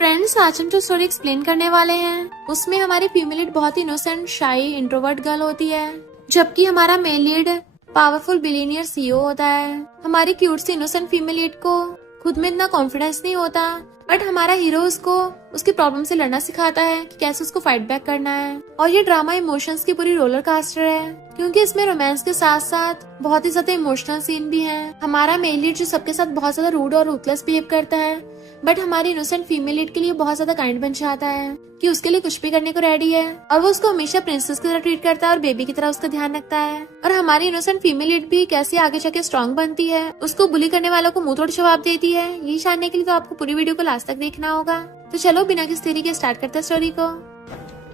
Friends, आज हम जो स्टोरी एक्सप्लेन करने वाले हैं उसमें हमारी फीमेल लीड बहुत ही इनोसेंट, शाई, इंट्रोवर्ट गर्ल होती है, जबकि हमारा male lead powerful billionaire CEO होता है। हमारी क्यूट सी इनोसेंट फीमेल लीड को खुद में इतना कॉन्फिडेंस नहीं होता, बट हमारा हीरो उसको उसकी प्रॉब्लम से लड़ना सिखाता है कि कैसे उसको फाइट बैक करना है। और ये ड्रामा इमोशंस की पूरी रोलर कास्टर है, क्योंकि इसमें रोमांस के साथ साथ बहुत ही ज्यादा इमोशनल सीन भी हैं। हमारा मेल लीड जो सबके साथ बहुत ज्यादा रूड और रूथलेस बिहेव करता है, बट हमारी इनोसेंट फीमेल लीड के लिए बहुत ज्यादा काइंड बन जाता है कि उसके लिए कुछ भी करने को रेडी है, और वो उसको हमेशा प्रिंसेस की तरह ट्रीट करता है और बेबी की तरह उसका ध्यान रखता है। और हमारी इनोसेंट फीमेल लीड भी कैसे आगे जाके स्ट्रॉन्ग बनती है, उसको बुली करने वालों को मुंह तोड़ जवाब देती है। ये जानने के लिए तो आपको पूरी वीडियो को लास्ट तक देखना होगा। तो चलो बिना किसी देरी के स्टार्ट करते हैं स्टोरी को।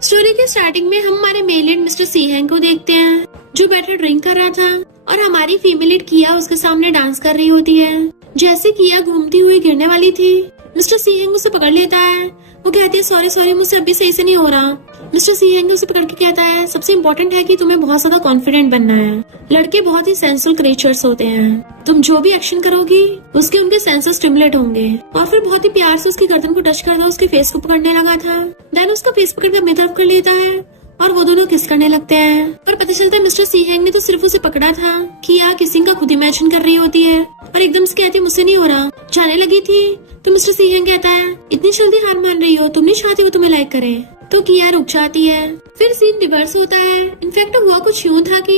स्टोरी के स्टार्टिंग में हम हमारे मेल लीड मिस्टर सीहेंग को देखते हैं, जो बैठे ड्रिंक कर रहा था, और हमारी फीमेल लीड किया उसके सामने डांस कर रही होती है। जैसे किया घूमती हुई गिरने वाली थी, मिस्टर सीहेंग उसे पकड़ लेता है। वो कहती है सॉरी मुझसे अभी सही से नहीं हो रहा। मिस्टर सीहेंग उसे पकड़ के कहता है सबसे इम्पोर्टेंट है कि तुम्हें बहुत ज्यादा कॉन्फिडेंट बनना है। लड़के बहुत ही सेंसुअल क्रिएचर्स होते हैं, तुम जो भी एक्शन करोगी उसके उनके सेंसर स्टिमुलेट होंगे। और फिर बहुत ही प्यार से उसकी गर्दन को टच करता, उसके फेस को पकड़ने लगा था। देन उसका फेस पकड़ कर अपनी तरफ कर लेता है और वो दोनों किस करने लगते हैं। पर पता चलता है मिस्टर सीहेंग ने तो सिर्फ उसे पकड़ा था कि या किसिंग का खुद इमेजिन कर रही होती है, और एकदम से कहती है मुझसे नहीं हो रहा। जाने लगी थी तो मिस्टर सीहेंग कहता है इतनी जल्दी हार मान रही हो, तुम नहीं चाहती वो तुम्हें लाइक करे। तो किया रुक जाती है। फिर सीन रिवर्स होता है। इनफैक्ट हुआ कुछ यूँ था कि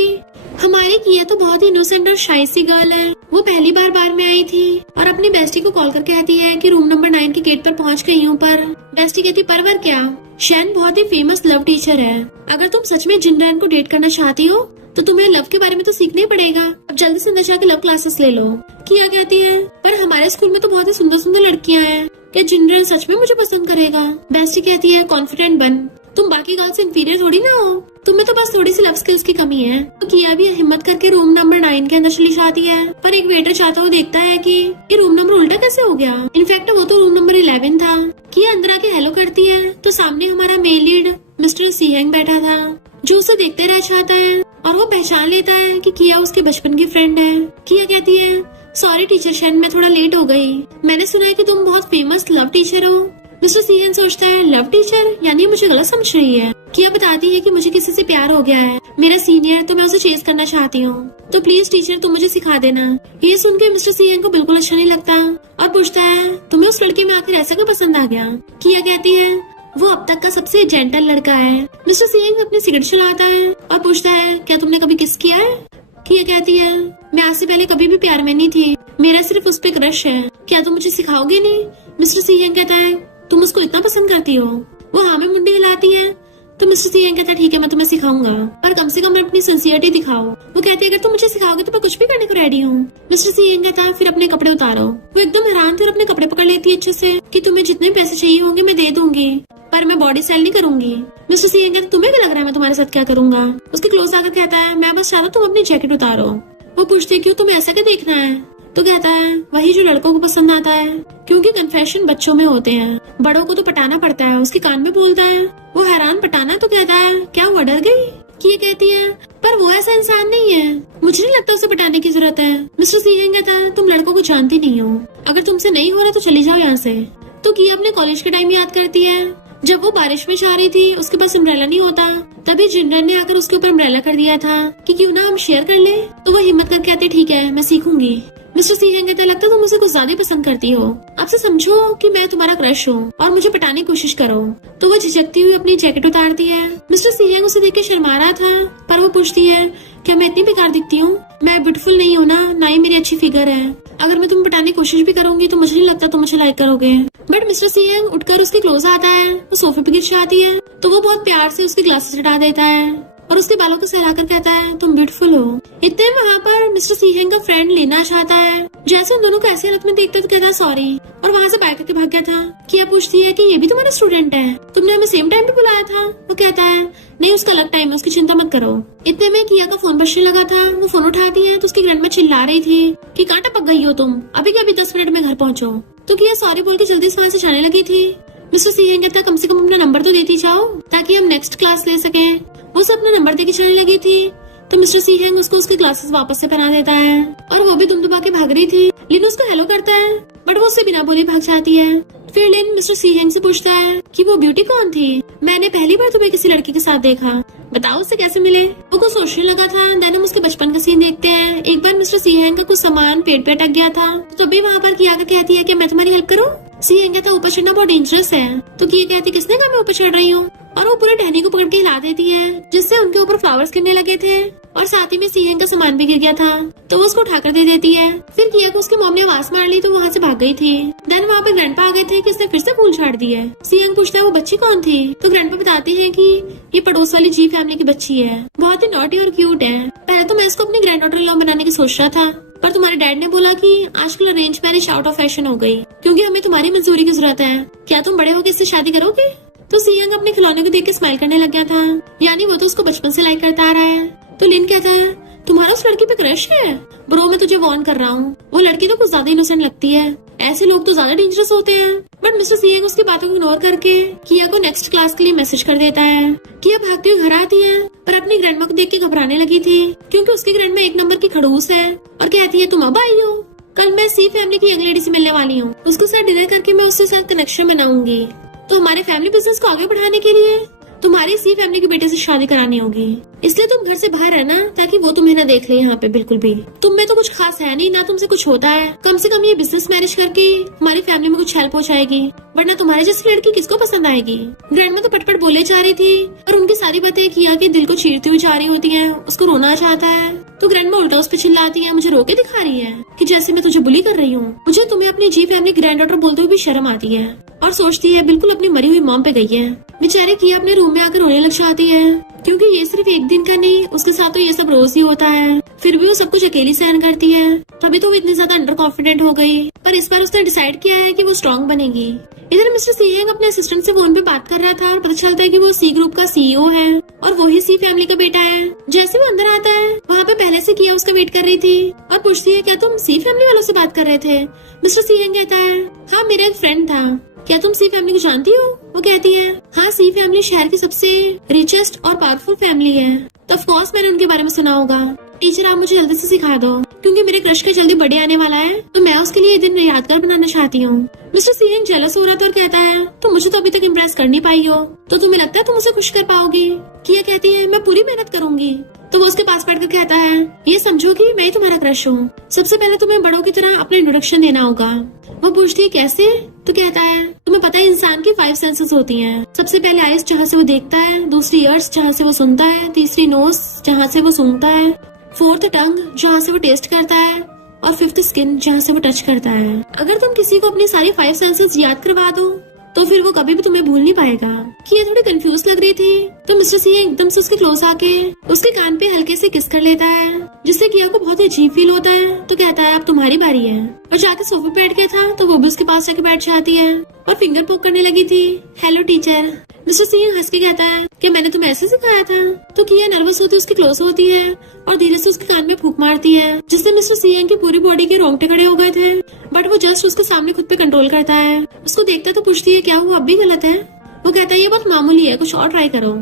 हमारी किया तो बहुत ही इनोसेंट और शाई सी गर्ल है। वो पहली बार में आई थी और अपनी बेस्टी को कॉल करके कहती है कि रूम नंबर 9 के गेट पर पहुंच गई हूँ। पर बेस्टी कहती परवर क्या, शैन बहुत ही फेमस लव टीचर है। अगर तुम सच में जिनरैन को डेट करना चाहती हो तो तुम्हें लव के बारे में तो सीखना ही पड़ेगा। अब जल्दी से अंदर जाके लव क्लासेस ले लो। किया कहती है पर हमारे स्कूल में तो बहुत ही सुंदर सुंदर लड़कियां हैं, क्या जिनरैन सच में मुझे पसंद करेगा। बेस्टी कहती है कॉन्फिडेंट बन, तुम बाकी गर्ल से इंफीरियर थोड़ी ना हो, तुम्हें तो बस थोड़ी सी लव स्किल्स की कमी है। तो किया भी हिम्मत करके रूम नंबर 9 के अंदर चली जाती है, पर एक वेटर चाहता हुआ देखता है कि ये रूम नंबर उल्टा कैसे हो गया। इनफैक्ट वो तो रूम नंबर 11 था। किया अंदर आके हेलो करती है तो सामने हमारा मेल लीड मिस्टर सीहेंग बैठा था, जो उसे देखते रह जाता है, और वो पहचान लेता है कि किया उसके बचपन की फ्रेंड है। किया कहती है सॉरी टीचर शैन, मैं थोड़ा लेट हो गई। मैंने सुना है कि तुम बहुत फेमस लव टीचर हो। मिस्टर सीहेंग सोचता है लव टीचर यानी मुझे गलत समझ रही है। किया बताती है कि मुझे किसी से प्यार हो गया है, मेरा सीनियर, तो मैं उसे चेज करना चाहती हूँ, तो प्लीज टीचर तुम मुझे सिखा देना। ये सुन के मिस्टर सीहेंग को बिल्कुल अच्छा नहीं लगता और पूछता है तुम्हें उस लड़के में आखिर ऐसा क्यों पसंद आ गया। किया कहती है वो अब तक का सबसे जेंटल लड़का है। मिस्टर सीहेंग अपनी सिगरेट चलाता है और पूछता है क्या तुमने कभी किस किया है। किया कहती है मैं आज से पहले कभी भी प्यार में नहीं थी, मेरा सिर्फ उस पे क्रश है, क्या तुम मुझे सिखाओगे नहीं। मिस्टर सीहेंग कहता है तुम उसको इतना पसंद करती हो। वो हाँ में मुंडी हिलाती है तो मिस्टर सीहेंग कहता है ठीक है मैं तुम्हें सिखाऊंगा, पर कम से कम अपनी सिंसियरिटी दिखाओ। वो कहती है अगर तुम मुझे सिखाओगे तो मैं कुछ भी करने को रेडी हूँ। मिस्टर सीहेंग कहता है फिर अपने कपड़े उतारो। वो एकदम हैरान थी और अपने कपड़े पकड़ लेती है अच्छे से कि तुम्हें जितने पैसे चाहिए होंगे मैं दे दूंगी, पर मैं बॉडी सेल नहीं करूंगी। मिस्टर सीहेंग कहता तुम्हें क्या लग रहा है मैं तुम्हारे साथ क्या करूंगा। उसके क्लोज आकर कहता है मैं बस चाहता हूँ तुम अपनी जैकेट उतारो। वो पूछती है क्यों, तुम्हें ऐसा क्या देखना है। तो कहता है वही जो लड़कों को पसंद आता है, क्योंकि कन्फेशन बच्चों में होते हैं, बड़ों को तो पटाना पड़ता है। उसके कान में बोलता है। वो हैरान पटाना तो कहता है क्या हुआ डर गई। किया कहती है पर वो ऐसा इंसान नहीं है, मुझे नहीं लगता उसे पटाने की जरूरत है। मिस्टर सीहेंग कहता है तुम लड़कों को जानती नहीं हो, अगर तुमसे नहीं हो रहा तो चली जाओ यहाँ से। तो किया अपने कॉलेज के टाइम याद करती है, जब वो बारिश में जा रही थी, उसके पास अम्ब्रेला नहीं होता, तभी जिनरन ने आकर उसके ऊपर अम्ब्रेला कर दिया था कि क्यों ना हम शेयर कर ले। तो वो हिम्मत करके कहते ठीक है मैं सीखूंगी। मिस्टर सीहेंग कहता लगता है तुम मुझे कुछ ज्यादा पसंद करती हो, आपसे समझो कि मैं तुम्हारा क्रश हूँ और मुझे पटाने की कोशिश करो। तो वो झिझकती हुई अपनी जैकेट उतारती है। मिस्टर सीहेंग उसे देख के शर्मा रहा था, पर वो पूछती है क्या मैं इतनी बेकार दिखती हूँ, मैं ब्यूटीफुल नहीं हूँ ना ही मेरी अच्छी फिगर है, अगर मैं तुम्हें पटाने की कोशिश भी करूंगी तो मुझे नहीं लगता तुम मुझे लाइक करोगे। बट मिस्टर सीहेंग उठकर उसके क्लोज आता है, वो सोफे पे गिर जाती है, तो वो बहुत प्यार से उसके ग्लासेस हटा देता है और उसके बालों को सहलाकर कहता है तुम ब्यूटीफुल हो। इतने वहाँ पर मिस्टर सीहेंग का फ्रेंड लेना चाहता है, जैसे उन दोनों को ऐसी हालत में देखता तो कहता है सॉरी, और वहाँ से बैठ करके भाग गया था। किया पूछती है कि ये भी तुम्हारा स्टूडेंट है, तुमने हमें सेम टाइम पे बुलाया था। वो कहता है नहीं उसका अलग टाइम है, उसकी चिंता मत करो। इतने में किया का फोन बजने लगा था, वो फोन उठाती है तो उसकी ग्रैंडमा चिल्ला रही थी कि कहाँ टपक गई हो तुम, अभी के अभी 10 मिनट में घर पहुँचो। तो किया सॉरी बोल के जल्दी से वहाँ से जाने लगी थी। मिस्टर सीहेंग कहता कम से कम अपना नंबर तो देती जाओ ताकि हम नेक्स्ट क्लास ले सके। वो सब अपना नंबर देके जाने लगी थी तो मिस्टर सीहेंग उसको उसके ग्लासेस वापस से पहना देता है, और वो भी दुमदुमा के भाग रही थी। लीनू उसको हेलो करता है बट वो उससे बिना बोले भाग जाती है। फिर लिन मिस्टर सी हैंग से पूछता है कि वो ब्यूटी कौन थी, मैंने पहली बार तुम्हें किसी लड़की के साथ देखा, बताओ उससे कैसे मिले। वो कुछ सोचने लगा था। देन हम उसके बचपन का सीन देखते हैं। एक बार मिस्टर सी हैंग का कुछ सामान पेट पे अटक गया था, तो तभी वहाँ पर किया कहती है कि मैं तुम्हारी हेल्प करूँ। सी हैंग कहता ऊपर चढ़ना बहुत डेंजरस है, तो किया कहती किसने कहा मैं ऊपर चढ़ रही हूँ, और वो पूरे टहनी को पकड़ के हिला देती है, जिससे उनके ऊपर फ्लावर्स गिरने लगे थे और साथ ही में सी हैंग का सामान भी गिर गया था, तो वो उसको उठाकर दे देती है। फिर किया को उसकी मॉम ने आवाज मार ली तो वहाँ से भाग गई थी। देन वहाँ पे ग्रैंडपा आ गए थे कि उसने फिर से फूल छाड़ दी है। सी हैंग पूछता है वो बच्ची कौन थी, तो ग्रैंडपा बताते हैं कि ये पड़ोस वाली जी फैमिली की बच्ची है, बहुत ही नॉटी और क्यूट है। पहले तो मैं इसको अपनी ग्रैंड डॉटर इन लॉ बनाने की सोच रहा था, पर तुम्हारे डैड ने बोला कि आजकल arrange marriage out of fashion हो गई, क्योंकि हमें तुम्हारी मंजूरी की जरूरत है, क्या तुम बड़े होकर इससे शादी करोगे। तो सी हैंग अपने खिलौने को देख के स्माइल करने लग गया था, यानी वो तो उसको बचपन से लाइक करता आ रहा है। तो लिन कहता है तुम्हारा उस लड़की पे क्रश है। ब्रो मैं तुझे वार्न कर रहा हूँ, वो लड़की तो कुछ ज्यादा इनोसेंट लगती है, ऐसे लोग तो ज्यादा डेंजरस होते हैं। बट मिस्टर सी हैंग उसकी बातों को इग्नोर करके किया को नेक्स्ट क्लास के लिए मैसेज कर देता है। किया भागती हुई घर आती है, पर अपनी ग्रैंडमा को देख के घबराने लगी थी, क्योंकि उसकी ग्रैंडमा एक नंबर की खड़ूस है, और कहती है तुम अब आई हो, कल मैं सी फैमिली की यंग लेडी से मिलने वाली हूँ, उसके साथ डिनर करके मैं उसके साथ कनेक्शन बनाऊंगी, तो हमारे फैमिली बिजनेस को आगे बढ़ाने के लिए तुम्हारी सी फैमिली के बेटे से शादी करानी होगी, इसलिए तुम घर से बाहर रहना ताकि वो तुम्हें ना देख ले यहाँ पे बिल्कुल भी। तुम में तो कुछ खास है नहीं, ना तुमसे कुछ होता है, कम से कम ये बिजनेस मैरिज करके हमारी फैमिली में कुछ हेल्प हो जाएगी, वरना तुम्हारे जैसी लड़की किसको पसंद आएगी। ग्रैंडमा तो पटपट बोले जा रही थी और उनकी सारी बातें किया कि दिल को चीरती हुई जा रही होती है, उसको रोना चाहता है, तो ग्रैंडमा उल्टा उस पर चिल्लाती है, मुझे रोके दिखा रही है कि जैसे मैं तुझे बुली कर रही हूँ। मुझे तुम्हें अपनी जी फैमिली ग्रैंड डॉटर बोलते हुए भी शर्म आती है, और सोचती है बिल्कुल अपनी मरी हुई मॉम पे गई है। बेचारी किया अपने रूम में आकर रोने लग जाती है, क्योंकि ये सिर्फ एक दिन का नहीं, उसके साथ तो ये सब रोज ही होता है, फिर भी वो सब कुछ अकेली सहन करती है। तभी तो वो इतनी ज्यादा अंडर कॉन्फिडेंट हो गई, पर इस बार उसने डिसाइड किया है कि वो स्ट्रॉन्ग बनेगी। इधर मिस्टर सी हैंग अपने असिस्टेंट से फोन पे बात कर रहा था और पता चलता है कि वो सी ग्रुप का सीईओ है और वही सी फैमिली का बेटा है। जैसे वो अंदर आता है, वहाँ पे पहले से किया उसका वेट कर रही थी और पूछती है क्या तुम सी फैमिली वालों से बात कर रहे थे। मिस्टर सी हैंग कहता है हाँ मेरा एक फ्रेंड था, क्या तुम सी फैमिली को जानती हो। वो कहती है हाँ सी फैमिली शहर की सबसे रिचेस्ट और पावरफुल फैमिली है, तो ऑफ कोर्स मैंने उनके बारे में सुना होगा। टीचर आप मुझे जल्दी से सिखा दो, क्योंकि मेरे क्रश का जल्दी बर्थडे आने वाला है, तो मैं उसके लिए ये दिन यादगार बनाना चाहती हूँ। मिस्टर सी हैंग जेलस हो रहा था और कहता है तुम मुझे तो अभी तक इम्प्रेस कर नहीं पाई हो, तो तुम्हें लगता है तुम उसे खुश कर पाओगी। किया कहती है मैं पूरी मेहनत करूंगी। तो वो उसके पास बैठ कर कहता है ये समझो कि मैं ही तुम्हारा क्रश हूँ, सबसे पहले तुम्हें बड़ों की तरह अपना इंट्रोडक्शन देना होगा। वो पूछती है कैसे, तो कहता है तुम्हें पता है इंसान की 5 सेंसेस होती हैं, सबसे पहले आइज जहाँ से वो देखता है, दूसरी ईयर्स जहाँ से वो सुनता है, तीसरी नोज जहाँ से वो सूंघता है, 4th टंग जहाँ से वो टेस्ट करता है, और 5th स्किन जहाँ से वो टच करता है। अगर तुम किसी को अपनी सारी 5 सेंसेस याद करवा दो तो फिर वो कभी भी तुम्हें भूल नहीं पाएगा। किया थोड़ी कंफ्यूज लग रही थी, तो मिस्टर सी एकदम से उसके क्लोज आके उसके कान पे हल्के से किस कर लेता है, जिससे किया को बहुत ही अजीब फील होता है। तो कहता है अब तुम्हारी बारी है, और जाके सोफे पे बैठ गया था तो वो भी उसके पास जाके बैठ जाती है और फिंगर पोक करने लगी थी। Hello teacher. मिस्टर सी हंस के कहता है कि मैंने तुम्हें ऐसे सिखाया था। तो किया नर्वस होती उसके क्लोज होती है और धीरे से उसके कान में फूंक मारती है, जिससे मिस्टर सी की पूरी बॉडी के रोंगटे खड़े हो गए थे, बट वो जस्ट उसके सामने खुद पे कंट्रोल करता है। उसको देखता तो पूछती है क्या हुआ अब भी गलत है। वो कहता है ये बहुत मामूली है, कुछ और ट्राई करो,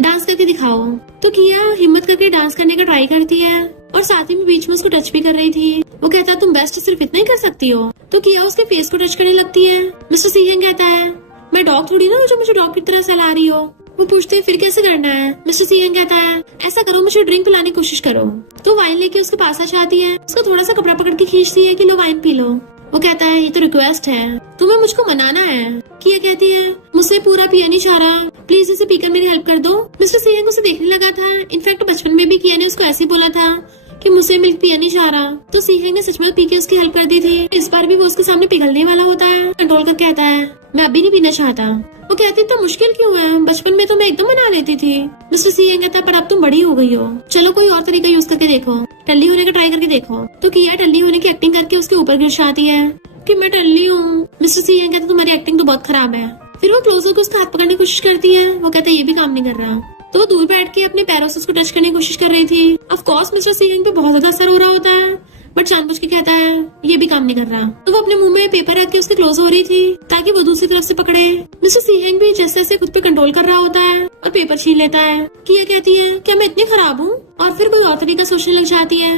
डांस करके दिखाओ। तो किया हिम्मत करके डांस करने का ट्राई करती है और साथ ही में बीच में उसको टच भी कर रही थी। वो कहता है तुम बेस्ट सिर्फ इतना ही कर सकती हो। तो किया उसके फेस को टच करने लगती है। मिस्टर सी कहता है मैं डॉग थोड़ी ना हूँ जो मुझे डॉग की तरह सहला रही हो। वो पूछते हैं फिर कैसे करना है। मिस्टर सी कहता है ऐसा करो मुझे ड्रिंक पिलाने की कोशिश करो। तो वाइन लेके उसके पास आ जाती है, उसका थोड़ा सा कपड़ा पकड़ के खींचती है कि लो वाइन पी लो। वो कहता है ये तो रिक्वेस्ट है, तुम्हें मुझको मनाना है। किया कहती है मुझसे पूरा पिया नहीं चाह रहा, प्लीज इसे पीकर मेरी हेल्प कर दो। मिस्टर सी उसे देखने लगा था, इनफैक्ट बचपन में भी किया ने उसको ऐसे ही बोला था कि मुझसे मिल्क पिया नहीं चाह रहा, तो सी ने सच में पी के उसकी हेल्प कर दी थी। इस बार भी वो उसके सामने पिघलने वाला होता है, कंट्रोल कर कहता है मैं अभी नहीं पीना चाहता। वो कहती तो मुश्किल क्यों है, बचपन में तो मैं एकदम मना लेती थी। मिस्टर सी कहता पर अब तुम बड़ी हो गई हो, चलो कोई और तरीका यूज करके देखो, टल्ली होने का ट्राई करके देखो। तो किया टल्ली होने की एक्टिंग करके उसके ऊपर गिर जाती है कि मैं टल्ली हूँ। मिस्टर सी कहता तुम्हारी एक्टिंग तो बहुत खराब है। फिर वो क्लोज होकर उसका हाथ पकड़ने की कोशिश करती है। वो कहता है ये भी काम नहीं कर रहा, तो वो दूर बैठ के अपने पैरों से उसको टच करने की कोशिश कर रही थी। ऑफ कोर्स मिस्टर सी पे बहुत ज्यादा असर हो रहा होता है, बट जानबूझ के कहता है ये भी काम नहीं कर रहा। तो वो अपने मुंह में पेपर रख के उसके क्लोज हो रही थी ताकि वो दूसरी तरफ से पकड़े। मिस्टर सीहेंग भी जैसे जैसे खुद पे कंट्रोल कर रहा होता है और पेपर छीन लेता है। किया कहती है क्या मैं इतनी खराब हूँ, और फिर कोई और तरीका सोचने लग जाती है।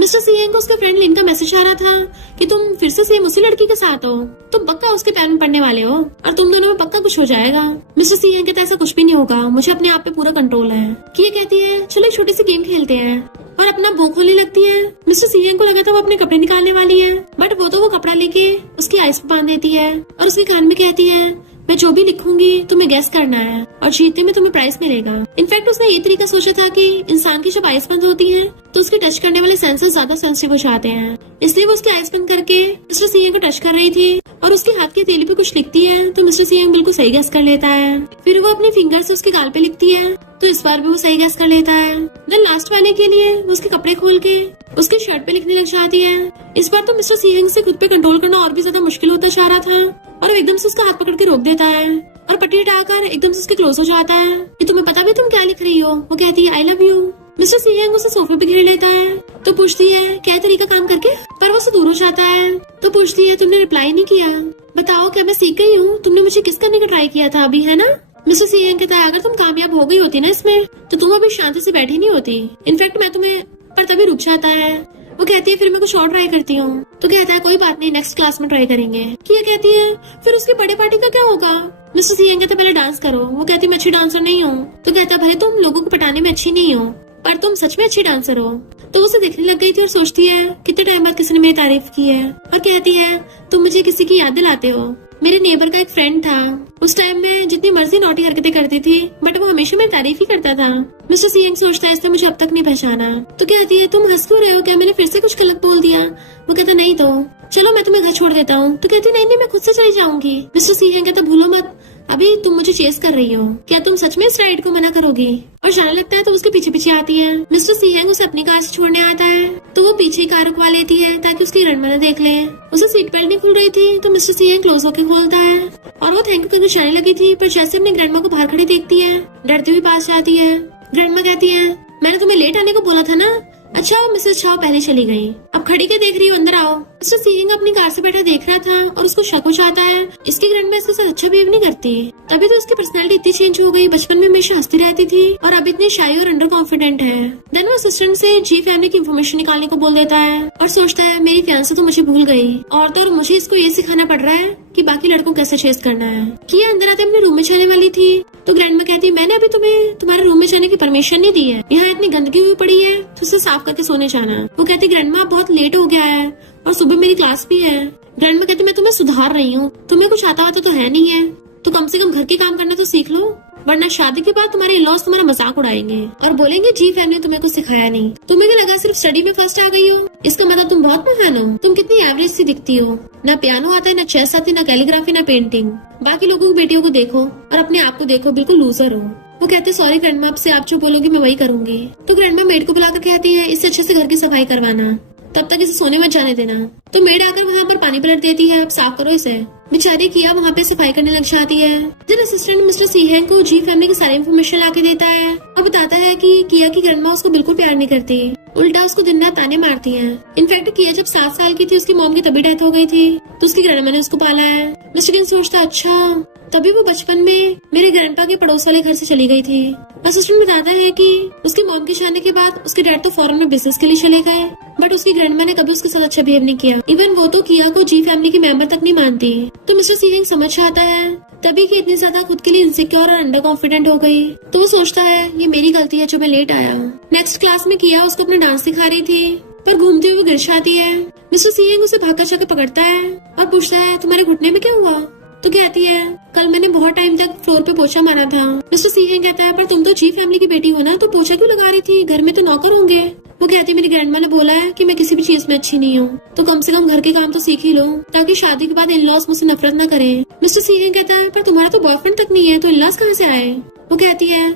मिस्टर सीहेंग को उसके फ्रेंड लिन का मैसेज आ रहा था कि तुम फिर से सेम उसी लड़की के साथ हो, तुम पक्का उसके पैर में पड़ने वाले हो और तुम दोनों में पक्का कुछ हो जाएगा। मिस्टर सीहेंग कहता है ऐसा कुछ भी नहीं होगा, मुझे अपने आप पे पूरा कंट्रोल है। किया कहती है चलो एक छोटी सी गेम खेलते हैं, और अपना मुंह खोलने लगती है। मिस्टर सीहेंग को लगा था वो अपने कपड़े निकालने वाली है, बट वो तो वो कपड़ा लेके उसकी आइस पे बांध देती है और उसके कान में कहती है मैं जो भी लिखूंगी तुम्हें गेस करना है और जीतने में तुम्हें प्राइज मिलेगा। इनफैक्ट उसने ये तरीका सोचा था कि इंसान की जब आइस बंद होती है तो उसके टच करने वाले सेंसर्स ज्यादा सेंसिटिव हो जाते हैं, इसलिए वो उसकी आइस बंद करके मिस्टर सीहेंग को टच कर रही थी और उसके हाथ की हथेली पे कुछ लिखती है तो मिस्टर सीहेंग बिल्कुल सही गेस कर लेता है। फिर वो अपनी फिंगर से उसके गाल पे लिखती है तो इस बार भी वो सही गेस कर लेता है। देन लास्ट वाले के लिए वो उसके कपड़े खोल के उसके शर्ट पे लिखने लग जाती है। इस बार तो मिस्टर सीहेंग से खुद पे कंट्रोल करना और भी ज्यादा मुश्किल होता जा रहा था और वो एकदम से उसका हाथ पकड़ के रोक देता है और पट्टी हटाकर एकदम से उसके क्लोज हो जाता है। ये तुम्हें पता भी तुम क्या लिख रही हो? वो कहती है आई लव यू। मिस्टर सीहेंग उसे सोफे पे घेर लेता है तो पूछती है क्या तरीका काम करके, पर वो उससे दूर हो जाता है। तो पूछती है तुमने रिप्लाई नहीं किया, बताओ क्या मैं सीख गई हूँ, तुमने मुझे किस करने का ट्राई किया था अभी, है ना? मिस्टर सीहेंग कहता है अगर तुम कामयाब हो गई होती ना इसमें तो तुम अभी शांति से बैठी नहीं होती, इनफैक्ट मैं तुम्हें, पर तभी रुक जाता है। वो कहती है फिर मैं कुछ और ट्राई करती हूँ। तो कहता है कोई बात नहीं, नेक्स्ट क्लास में ट्राई करेंगे। किया कहती है फिर उसकी बर्थडे पार्टी का क्या होगा? मिस्टर सीहेंग कहता है पहले डांस करो। वो कहती है मैं अच्छी डांसर नहीं हूँ। तो कहता है भाई तुम लोगों को पटाने में अच्छी नहीं हो, पर तुम सच में अच्छी डांसर हो। तो वो उसे देखने लग गई थी और सोचती है कितने टाइम बाद किसी ने मेरी तारीफ की है, और कहती है तुम मुझे किसी की याद दिलाते हो। मेरे नेबर का एक फ्रेंड था, उस टाइम में जितनी मर्जी नौटी हरकतें करती थी बट वो हमेशा मेरी तारीफ ही करता था। मिस्टर सीहेंग सोचता है इसने मुझे अब तक नहीं पहचाना। तो कहती है तुम हंस क्यों रहे हो, क्या मैंने फिर से कुछ गलत बोल दिया? वो कहता नहीं तो चलो मैं तुम्हें घर छोड़ देता हूँ। तो कहती नहीं मैं खुद से चली जाऊंगी। मिस्टर सीहेंग कहता भूलो मत अभी तुम मुझे चेस कर रही हो, क्या तुम सच में इस राइड को मना करोगी? और जाने लगता है तो उसके पीछे पीछे आती है। मिस्टर सीहेंग उसे अपनी कार से छोड़ने आता है तो वो पीछे कार रुकवा लेती है ताकि उसकी ग्रैंडमदर देख ले। उसे सीट बेल्ट नहीं खुल रही थी तो मिस्टर सीहेंग क्लोज होकर खोलता है और वो थैंक यू करके जाने लगी थी, पर जैसे अपनी ग्रैंडमा को बाहर खड़ी देखती है डरती हुई पास जाती है। ग्रैंडमा कहती है मैंने तुम्हें लेट आने को बोला था ना। अच्छा मिसेस छाओ पहले चली गई, अब खड़ी के देख रही हो, अंदर आओ। मिस्टर सीहेंग अपनी कार से बैठा देख रहा था और उसको शक हो जाता है इसकी ग्रैंडमा इसके साथ अच्छा बिहेव नहीं करती। तभी तो उसकी पर्सनैलिटी इतनी चेंज हो गई, बचपन में हमेशा हंसती रहती थी और अब इतनी शाई और अंडर कॉन्फिडेंट है। देन वो असिस्टेंट से जी फैमिली की इन्फॉर्मेशन निकालने को बोल देता है और सोचता है मेरी फियांसे तो मुझे भूल गई और तो और मुझे इसको ये सिखाना पड़ रहा है कि बाकी लड़कों कैसे चेस करना है। किया अंदर आते अपने रूम में जाने वाली थी तो ग्रैंडमा कहती है मैंने अभी तुम्हें तुम्हारे रूम में जाने की परमिशन नहीं दी है, यहाँ इतनी गंदगी हुई पड़ी है तो उसे साफ करके सोने जाना। वो कहती ग्रैंडमा बहुत लेट हो गया है और सुबह मेरी क्लास भी है। ग्रैंडमा कहती मैं तुम्हें सुधार रही हूँ, तुम्हें कुछ आता तो है नहीं है तो कम से कम घर के काम करना तो सीख लो, वरना शादी के बाद तुम्हारे इन-लॉज तुम्हारा मजाक उड़ाएंगे और बोलेंगे जी फैमिली ने तुम्हें कुछ सिखाया नहीं। तुम्हें क्या लगा सिर्फ स्टडी में फर्स्ट आ गई हो, इसका मतलब तुम बहुत महान हो? तुम कितनी एवरेज सी दिखती हो, ना पियानो आता है, ना चेस आती, ना कैलीग्राफी, ना पेंटिंग। बाकी लोगों की बेटियों को देखो और अपने आप को देखो, बिल्कुल लूजर हो। वो कहते सॉरी ग्रैंडमा, आपसे आप जो बोलोगी मैं वही करूंगी। तो ग्रैंडमा मेड को बुलाकर कहती है इससे अच्छे से घर की सफाई करवाना, तब तक इसे सोने मत जाने देना। तो मेड आकर वहाँ पर पानी पलट देती है, अब साफ करो इसे। बेचारी किया वहाँ पे सफाई करने लग जाती है। फिर असिस्टेंट मिस्टर सीहेंग को जी फैमिली की सारी इन्फॉर्मेशन लाके देता है और बताता है कि किया की ग्रैंडमा उसको बिल्कुल प्यार नहीं करती, उल्टा उसको दिन रात ताने मारती है। इनफैक्ट किया जब 7 साल की थी उसकी मॉम की तभी डेथ हो गई थी तो उसकी ग्रैंडमा ने उसको पाला है। मिस्टर किन सोचता अच्छा तभी वो बचपन में मेरे ग्रैंडपा के पड़ोस वाले घर से चली गई थी। असिस्टेंट बताता है कि उसकी मॉम के जाने के बाद उसके डैड तो फॉरेन में बिजनेस के लिए चले गए, बट उसकी ग्रैंडमा ने कभी उसके साथ अच्छा बिहेव नहीं किया। इवन वो तो किया को जी फैमिली की मेंबर तक नहीं मानती। तो मिस्टर सीहेंग समझ आता है तभी कि इतनी ज्यादा खुद के लिए इनसिक्योर और अंडर कॉन्फिडेंट हो गई। तो वो सोचता है ये मेरी गलती है जो मैं लेट आया। नेक्स्ट क्लास में किया उसको अपना डांस सिखा रही थी पर घूमते हुए गिर जाती है। मिस्टर सीहेंग उसे भाग कर जाकर पकड़ता है और पूछता है तुम्हारे घुटने में क्या हुआ? तो कहती है कल मैंने बहुत टाइम तक फ्लोर पे पोछा मारा था। मिस्टर सीहेंग कहता है पर तुम तो जी फैमिली की बेटी हो ना, तो पोछा क्यों लगा रही थी, घर में तो नौकर होंगे। वो कहती है मेरी ग्रैंडमा ने बोला है कि मैं किसी भी चीज में अच्छी नहीं हूँ तो कम से कम घर के काम तो सीख ही लो ताकि शादी के बाद इन-लॉज मुझसे नफरत न करें। मिस्टर सीहेंग कहता है पर तुम्हारा तो बॉयफ्रेंड तक नहीं है तो इन-लॉज कहाँ से आए? वो कहती है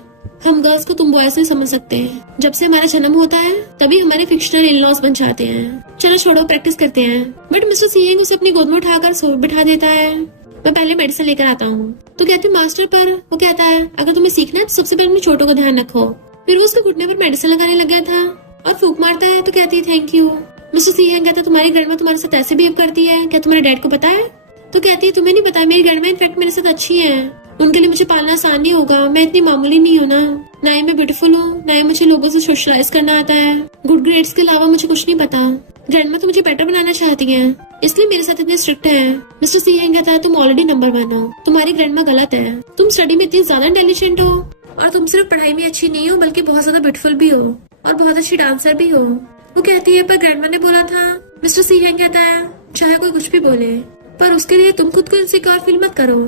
हम गर्ल्स को तुम बॉयज नहीं समझ सकते, जब से हमारा जन्म होता है तभी हमारे फिक्शनल इन-लॉज बन जाते हैं। चलो छोड़ो प्रैक्टिस करते हैं। बट मिस्टर सीहेंग उसे अपनी गोद में उठाकर बिठा देता है, मैं पहले मेडिसिन लेकर आता हूँ। तो कहती मास्टर पर वो कहता है अगर तुम्हें सीखना है तो सबसे पहले अपनी चोटों का ध्यान रखो। फिर वो उसके घुटने पर मेडिसिन लगाने लग गया था और फूंक मारता है तो कहती है थैंक यू। मिस्टर सीहेंग कहता है तुम्हारी ग्रैंडमा तुम्हारे साथ ऐसे बिहेव करती है, क्या तुम्हारे डैड को पता है? तो कहती है तुम्हें नहीं पता, मेरी ग्रैंडमा इनफैक्ट मेरे साथ अच्छी है, उनके लिए मुझे पालना आसान नहीं होगा, मैं इतनी मामूली नहीं हूँ ना ही मैं ब्यूटीफुल हूँ, ना ही मुझे लोगों से सोशलाइज करना आता है, गुड ग्रेड्स के अलावा मुझे कुछ नहीं पता। ग्रैंडमा तो मुझे बेटर बनाना चाहती है, इसलिए मेरे साथ इतनी स्ट्रिक्ट है। मिस्टर सीहेंग कहता है तुम ऑलरेडी नंबर 1 हो, तुम्हारी ग्रैंडमा गलत है, तुम स्टडी में इतनी ज्यादा इंटेलिजेंट हो और तुम सिर्फ पढ़ाई में अच्छी नहीं हो बल्कि बहुत ज्यादा ब्यूटीफुल भी हो और बहुत अच्छी डांसर भी हो। वो कहती है पर ग्रैंडमा ने बोला था। मिस्टर सीहेंग कहता है चाहे कोई कुछ भी बोले पर उसके लिए तुम खुद को इनसिक्योर फील मत करो,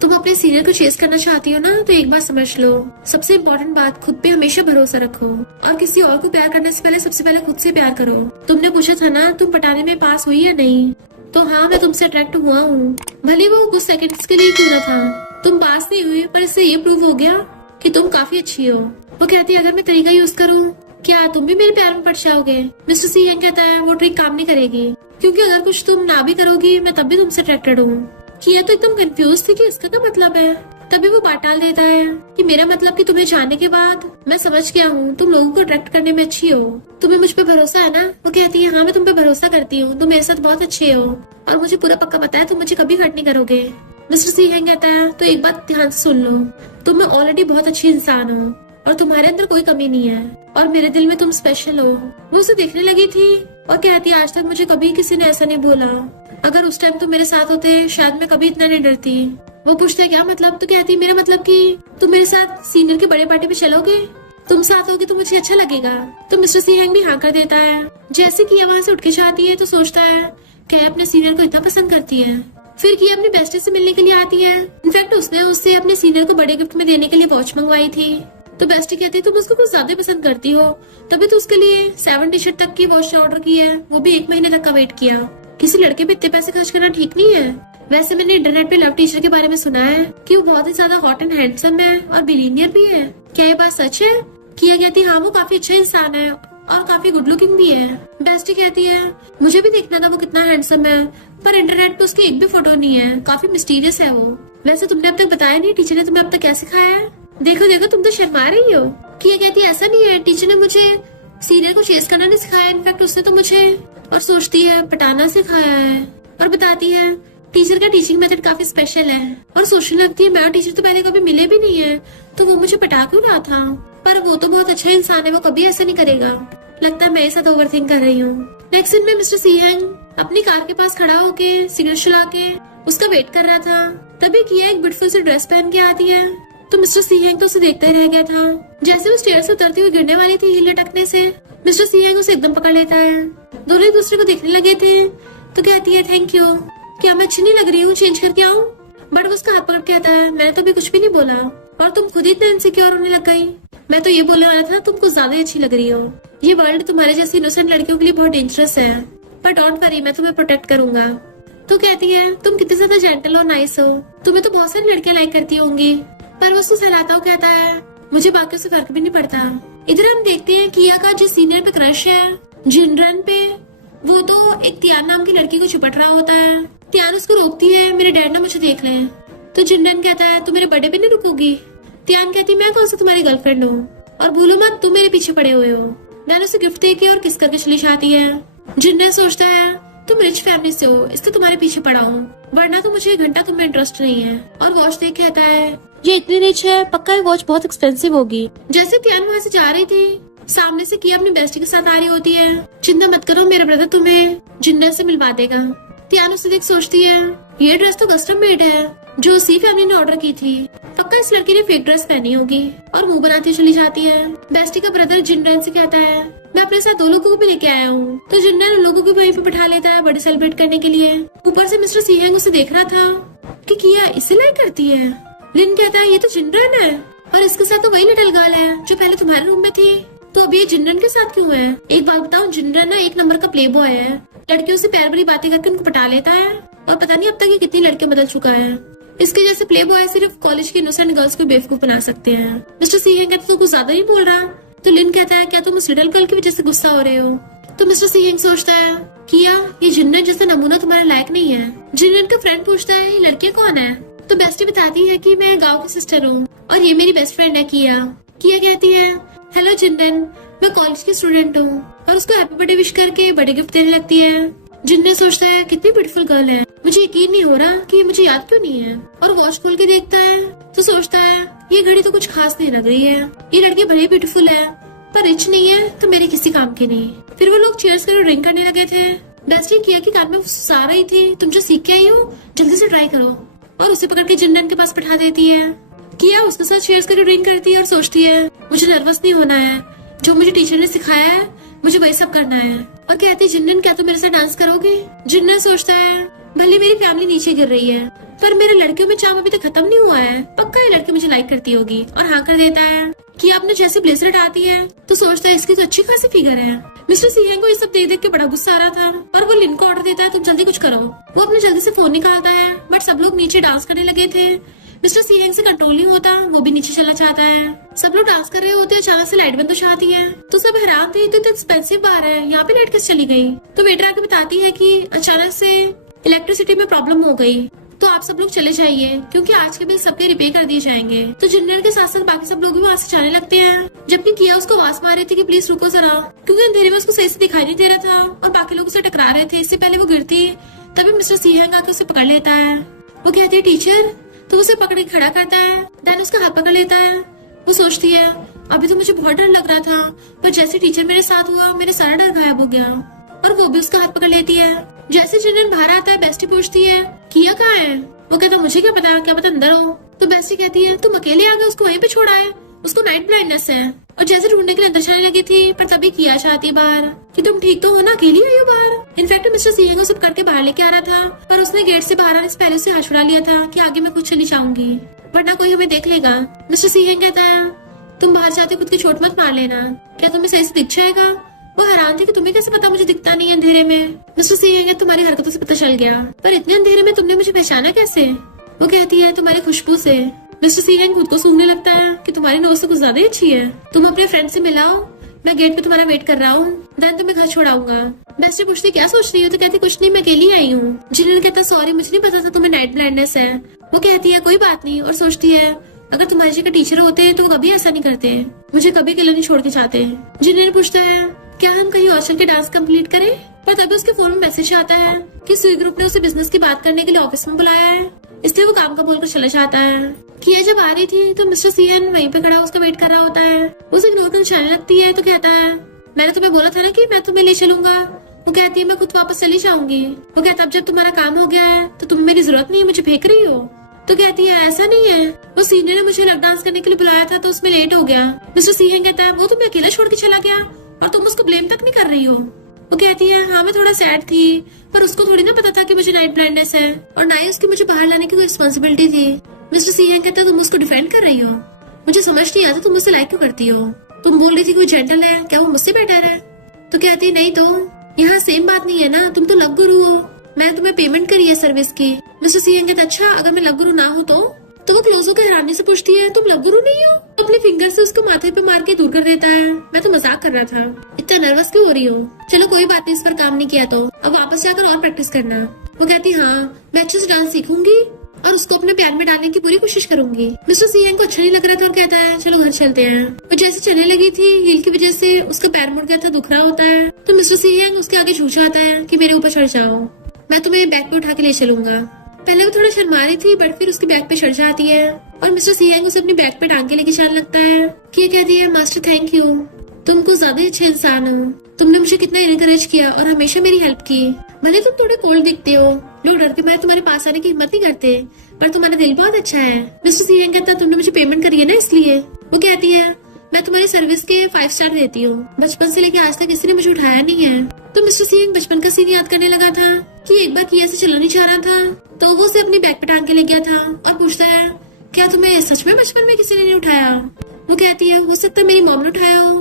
तुम अपने सीनियर को चेस करना चाहती हो ना तो एक बात समझ लो, सबसे इम्पोर्टेंट बात खुद पे हमेशा भरोसा रखो और किसी और को प्यार करने से पहले सबसे पहले खुद से प्यार करो। तुमने पूछा था ना तुम पटाने में पास हुई या नहीं, तो हाँ मैं तुमसे अट्रैक्ट हुआ हूँ, भले वो कुछ सेकंड्स के लिए क्यों ना था। तुम पास नहीं हुई पर इससे ये प्रूव हो गया कि तुम काफी अच्छी हो। वो कहती है अगर मैं तरीका यूज करूँ क्या तुम भी मेरे प्यार में पड़ जाओगे? मिस्टर सीहेंग कहता है वो ट्रिक काम नहीं करेगी, क्योंकि अगर कुछ तुम ना भी करोगी मैं तब भी तुमसे अट्रैक्टेड हूँ। किया तो एकदम कंफ्यूज थी कि इसका क्या मतलब है। तभी वो बात टाल देता है कि मेरा मतलब कि तुम्हें जानने के बाद मैं समझ गया हूँ तुम लोगों को अट्रैक्ट करने में अच्छी हो, तुम्हें मुझ पे भरोसा है ना? वो कहती है हाँ मैं तुम पे भरोसा करती हूँ, तुम मेरे साथ बहुत अच्छे हो और मुझे पूरा पक्का पता है तुम मुझे कभी हर्ट नहीं करोगे। मिस्टर सीहेंग कहता है तो एक बात ध्यान से सुन लो, तुम में ऑलरेडी बहुत अच्छी इंसान हो और तुम्हारे अंदर कोई कमी नहीं है और मेरे दिल में तुम स्पेशल हो। वो उसे देखने लगी थी और कहती है आज तक मुझे कभी किसी ने ऐसा नहीं बोला, अगर उस टाइम तुम मेरे साथ होते शायद मैं कभी इतना नहीं डरती। वो पूछते क्या मतलब? तो कहती मेरा मतलब कि तुम मेरे साथ सीनियर की बड़े पार्टी पे चलोगे, तुम साथ होगे तो मुझे अच्छा लगेगा। तो मिस्टर सीहेंग भी हाँ कर देता है। जैसे किया वहाँ से उठ के जाती है तो सोचता है क्या अपने सीनियर को इतना पसंद करती है। फिर किया अपनी बेस्टी से मिलने के लिए आती है, इनफैक्ट उसने उससे अपने सीनियर को बड़े गिफ्ट में देने के लिए वॉच मंगवाई थी। तो बेस्टी कहती है तुम उसको कुछ ज्यादा पसंद करती हो, तभी तो उसके लिए 7 टी-शर्ट तक की वॉच ऑर्डर की है, वो भी 1 महीने तक का वेट किया। किसी लड़के पे इतने पैसे खर्च करना ठीक नहीं है। वैसे मैंने इंटरनेट पे लव टीचर के बारे में सुना है कि वो बहुत ही ज्यादा हॉट एंड हैंडसम है और बिलीनियर भी है, क्या ये बात सच है? किया कहती हाँ वो काफी अच्छा इंसान है और काफी गुड लुकिंग भी है। बेस्टी कहती है मुझे भी देखना था वो कितना हैंडसम है, पर इंटरनेट पे उसकी एक भी फोटो नहीं है, काफी मिस्टीरियस है वो। वैसे तुमने अब तक बताया नहीं टीचर ने तुम्हें अब तक क्या सिखाया है? देखो देखो तुम तो शर्मा रही हो। किया कहती है ऐसा नहीं है, टीचर ने मुझे सीनियर को चेस करना नहीं सिखाया, इनफैक्ट उसने तो मुझे और सोचती है पटाना सिखाया है। और बताती है टीचर का टीचिंग मेथड काफी स्पेशल है और सोचने लगती है मैं और टीचर तो पहले कभी मिले भी नहीं है, तो वो मुझे पटा क्यों रहा था? पर वो तो बहुत अच्छा इंसान है, वो कभी ऐसा नहीं करेगा। लगता है मैं साथ ओवरथिंक कर रही हूँ। नेक्स्ट सीन में मिस्टर सीहेंग अपनी कार के पास खड़ा होके सिगरेट चला के उसका वेट कर रहा था। तभी किया एक ब्यूटीफुल सी ड्रेस पहन के आती है, तो मिस्टर सीहेंग तो उसे देखते रह गया था। जैसे वो स्टेयर से उतरती हुई गिरने वाली थी हिल लटकने से, मिस्टर सीहेंग उसे एकदम पकड़ लेता है। दोनों एक दूसरे को देखने लगे थे। तो कहती है थैंक यू, क्या मैं अच्छी नहीं लग रही हूँ, चेंज करके आऊँ? बट वो उसका हाथ पकड़ के कहता है मैंने तो अभी कुछ भी नहीं बोला और तुम खुद ही इतना इनसिक्योर होने लग गई। मैं तो ये बोलने वाला था तुम कुछ ज्यादा अच्छी लग रही हो। ये वर्ल्ड तुम्हारे जैसी इनोसेंट लड़कियों के लिए बहुत डेंजरस है, पर डोंट वरी मैं तुम्हें प्रोटेक्ट करूंगा। तो कहती है तुम कितनी ज्यादा जेंटल और नाइस हो, तुम्हें तो बहुत सारी लड़कियां लाइक करती होंगी। पर वो उसको सहलाता हुआ कहता है मुझे बाकियों से फर्क भी नहीं पड़ता। इधर हम देखते हैं किया का जिस सीनियर पे क्रश है जिनरन पे, वो तो एक तियान नाम की लड़की को चिपट रहा होता है। तियान उसको रोकती है मेरे डैड ना मुझे देख ले। तो जिनरन कहता है तू मेरे बर्थडे पे नहीं रुकोगी? तियान कहती मैं कौन सा तुम्हारी गर्लफ्रेंड हूँ और भूलो मत तुम मेरे पीछे पड़े हुए हो। मैंने उसे गिफ्ट देके और किस करके चली जाती है। जिनरन सोचता है तुम रिच फैमिली से हो इसलिए तुम्हारे पीछे पड़ा हूँ, वरना तो मुझे 1 घंटा तुम्हें इंटरेस्ट नहीं है। और वॉच देख कहता है ये इतनी रिच है, पक्का ये वॉच बहुत एक्सपेंसिव होगी। जैसे तियान वहाँ से जा रही थी, सामने से किया अपनी बेस्टी के साथ आ रही होती है। चिंता मत करो मेरा ब्रदर तुम्हें जिन्नर से मिलवा देगा। तियान उसे देख सोचती है ये ड्रेस तो कस्टम मेड है जो उसी फैमिली ने ऑर्डर की थी, पक्का इस लड़की ने फेक ड्रेस पहनी होगी। और मुंह बनाती चली जाती है। बेस्टी का ब्रदर जिन्नर से कहता है मैं अपने साथ 2 लोगों को भी लेके आया हूँ। तो जिन्नर उन लोगों को भी वहीं पे बिठा लेता है बर्थडे सेलिब्रेट करने के लिए। ऊपर से मिस्टर सीहेंग उसे देख रहा था कि किया इसे लाइक करती है। लिन कहता है ये तो जिनरन है और इसके साथ तो वही लिटिल गर्ल है जो पहले तुम्हारे रूम में थी, तो अभी ये जिनरन के साथ क्यों है? एक बात बताओ जिनरन ना 1 नंबर का प्ले बॉय है, लड़कियों से प्यार भरी बातें करके उनको पटा लेता है और पता नहीं अब तक ये कितनी लड़कियां बदल चुका है। इसके जैसे प्ले बॉय सिर्फ कॉलेज की इनोसेंट गर्ल्स को बेवकूफ बना सकते हैं। मिस्टर सीहेंग कहता तू कुछ ज्यादा नहीं बोल रहा। तो लिन कहता है क्या तुम उस लिटिल गर्ल की वजह से गुस्सा हो रहे हो? तो मिस्टर सीहेंग सोचता है किया ये जिनरन जैसा नमूना तुम्हारे लायक नहीं है। जिनरन का फ्रेंड पूछता है ये लड़कियां कौन है? तो बेस्टी बताती है कि मैं गांव की सिस्टर हूँ और ये मेरी बेस्ट फ्रेंड है किया। किया कहती है हेलो जिनरन, मैं कॉलेज की स्टूडेंट हूँ, और उसको हैप्पी बर्थडे विश करके बर्थडे गिफ्ट देने लगती है। जिन्न सोचता है कितनी ब्यूटीफुल गर्ल है, मुझे यकीन नहीं हो रहा कि ये मुझे याद क्यों नहीं है। और वॉच खोल के देखता है तो सोचता है ये घड़ी तो कुछ खास नहीं लग रही है, ये लड़की भले ब्यूटीफुल है पर रिच नहीं है तो मेरे किसी काम की नहीं। फिर वो लोग चीयर्स कर ड्रिंक करने लगे थे। डस्टी किया की कान में फुसफुसा रही थी, तुम जो सीख के आई हो जल्दी से ट्राई करो, और उसे पकड़ के जिन्न के पास बैठा देती है। किया उसके साथ चीयर्स करके ड्रिंक करती है और सोचती है मुझे नर्वस नहीं होना है, जो मुझे टीचर ने सिखाया है मुझे वही सब करना है। और कहती है जिन्न क्या तुम मेरे साथ डांस करोगे। जिन्न सोचता है भले मेरी फैमिली नीचे गिर रही है पर मेरे लड़कियों में चाम अभी तक खत्म नहीं हुआ है, पक्का ये लड़की मुझे लाइक करती होगी, और हाँ कर देता है। कि आपने जैसे ब्लेजर हटाती है तो सोचता है इसकी तो अच्छी खासी फिगर है। मिस्टर सीहेंग को ये सब देख के बड़ा गुस्सा आ रहा था, और वो लिन को ऑर्डर देता है तुम जल्दी कुछ करो। वो अपने जल्दी से फोन निकालता है, बट सब लोग नीचे डांस करने लगे थे। मिस्टर सीहेंग से कंट्रोल नहीं होता, वो भी नीचे चलना चाहता है। सब लोग डांस कर रहे होते हैं, अचानक से लाइट बंद हो जाती है, तो सब हैरान थे तो एक्सपेंसिव बार है, यहाँ पे लाइट कैसे चली गई। तो वेटर आके बताती है कि अचानक से इलेक्ट्रिसिटी में प्रॉब्लम हो गई, तो आप सब लोग चले जाइए क्योंकि आज के बिल सबके रिपेयर कर दिए जाएंगे। तो जिन्नर के साथ साथ बाकी सब लोग भी वहाँ से जाने लगते हैं, जबकि किया उसको आवाज मार रही थी कि प्लीज रुको जरा, क्योंकि अंधेरे में उसको सही से दिखाई नहीं दे रहा था और बाकी लोग उसे टकरा रहे थे। इससे पहले वो गिरती तभी मिस्टर सीहेंग आके उसे पकड़ लेता है। वो कहती है टीचर, तो उसे पकड़ के खड़ा करता है, देन उसका हाथ पकड़ लेता है। वो सोचती है अभी तो मुझे बहुत डर लग रहा था, पर जैसे टीचर मेरे साथ हुआ मेरे सारा डर गायब हो गया, और वो भी उसका हाथ पकड़ लेती है। जैसे जिन्न बाहर आता है बेस्टी पूछती है किया कहाँ है। वो कहता मुझे क्या पता अंदर हो। तो बेस्टी कहती है तुम अकेले आ गए, उसको वहीं पे छोड़ा है, उसको नाइट ब्लाइंडनेस है। और जैसे ढूंढने के लिए अंदर जाने लगी थी पर तभी किया चाहती है बाहर कि तुम ठीक तो हो ना, अकेली आई हो बाहर। इनफैक्ट मिस्टर सीहेंग को सब करके बाहर लेके आ रहा था, पर उसने गेट से बाहर आने से पहले उसे हाथ छुड़ा लिया था कि आगे मैं कुछ चली जाऊंगी वरना कोई हमें देख लेगा। मिस्टर सीहेंग कहता है तुम बाहर जाते खुद की चोट मत मार लेना, क्या तुम्हें सही से दिख जाएगा। वो हैरान थे कि तुम्हें कैसे पता मुझे दिखता नहीं है अंधेरे में। मिस्टर सीहेंग तुम्हारी हरकतों से पता चल गया, पर इतने अंधेरे में तुमने मुझे पहचाना कैसे। वो कहती है तुम्हारी खुशबू से। मिस्टर सीहेंग खुद को सूंघने लगता है कि तुम्हारी नोज तो कुछ ज्यादा ही अच्छी है, तुम अपने फ्रेंड से मिलाओ, मैं गेट पे तुम्हारा वेट कर रहा हूँ, देन तुम्हें घर छोड़ाऊंगा। बेस्टी पूछती क्या सोच रही हो, तो कहती कुछ नहीं, मैं अकेली आई हूँ। जिन्न कहता सॉरी मुझे नहीं पता था तुम्हें नाइट ब्लाइंडनेस है। वो कहती है कोई बात नहीं, और सोचती है अगर तुम्हारी जगह टीचर होते तो वो कभी ऐसा नहीं करते, मुझे कभी अकेला नहीं छोड़ के जाते। जिन्न पूछता है क्या हम कहीं और चल के डांस कंप्लीट करें, पर तभी उसके फोन में मैसेज आता है कि सुई ग्रुप ने उसे बिजनेस की बात करने के लिए ऑफिस में बुलाया है, इसलिए वो काम का बोलकर चला जाता है। किया जब आ रही थी तो मिस्टर सीहेंग वहीं पे खड़ा उसका वेट कर रहा होता है। उसे इग्नोर कर चलने लगती है तो कहता है मैंने तुम्हें बोला था ना कि मैं तुम्हें ले चलूंगा। वो कहती है मैं खुद वापस चली जाऊंगी। वो कहता अब जब तुम्हारा काम हो गया है तो तुम्हें मेरी जरूरत नहीं है, मुझे फेंक रही हो। तो कहती है ऐसा नहीं है, वो सीनियर ने मुझे लग डांस करने के लिए बुलाया था तो उसमें लेट हो गया। मिस्टर सीहेंग कहता है वो तुम्हें अकेला छोड़ के चला गया और तुम उसको ब्लेम तक नहीं कर रही हो। वो कहती है हाँ मैं थोड़ा सैड थी, पर उसको थोड़ी ना पता था कि मुझे नाइट ब्लाइंडनेस है, और ना ही उसकी मुझे बाहर लाने की कोई रिस्पॉन्सिबिलिटी थी। मिस्टर सीहेंग कहता है तुम उसको डिफेंड कर रही हो, मुझे समझ नहीं आता तुम मुझसे लाइक क्यों करती हो। तुम बोल रही थी कोई जेंटल है, क्या वो मुझसे बेटर है। तो कहती नहीं तो यहाँ सेम बात नहीं है ना, तुम तो लव गुरु हो, मैंने तुम्हें पेमेंट करी है सर्विस की। मिस्टर सीहेंग कहता अच्छा अगर मैं लव गुरु ना हो तो वो क्लोज होकर हैरानी से पूछती है तुम लव गुरु नहीं हो। तो अपने फिंगर से उसको माथे पे मार के दूर कर देता है। मैं तो मजाक कर रहा था, इतना नर्वस क्यों हो रही हो। चलो कोई बात नहीं, इस पर काम नहीं किया तो अब वापस जाकर और प्रैक्टिस करना। वो कहती हाँ मैं अच्छे से डांस सीखूंगी और उसको अपने प्यार में डालने की पूरी कोशिश करूंगी। मिस्टर सीहेंग को अच्छा नहीं लग रहा था और कहता है चलो घर चलते हैं। वो जैसे चलने लगी थी हील की वजह से उसका पैर मुड़ गया था, दुख रहा होता है। तो मिस्टर सीहेंग उसके आगे झूठ जाता है कि मेरे ऊपर चढ़ जाओ, मैं तुम्हें बैग पे उठा के ले चलूंगा। पहले वो थोड़ा शर्मा रही थी बट फिर उसके बैग पे चढ़ जाती है और मिस्टर सीहेंग उसे अपनी बैग पे टांग के लेके जाने लगता है। कि कहती है मास्टर थैंक यू, तुम कुछ ज्यादा अच्छे इंसान हो, तुमने मुझे कितना इनकरेज किया और हमेशा मेरी हेल्प की। भले तुम थोड़े कोल्ड दिखते हो, लोग डर के मारे तुम्हारे पास आने की हिम्मत नहीं करते, पर तुम्हारा दिल बहुत अच्छा है। मिस्टर सीहेंग कहता है तुमने मुझे पेमेंट करी है ना इसलिए। वो कहती है मैं तुम्हारी सर्विस के 5 स्टार देती हूँ, बचपन से लेके आज तक किसी ने मुझे उठाया नहीं है। तो मिस्टर सीहेंग बचपन का सीन याद करने लगा था कि एक बार किया से चला नहीं चाह रहा था तो वो उसे अपनी बैग पे टांग के ले गया था और पूछता है क्या तुम्हें सच में बचपन में किसी ने नहीं उठाया। वो कहती है हो सकता है मेरी मॉम ने उठाया हो,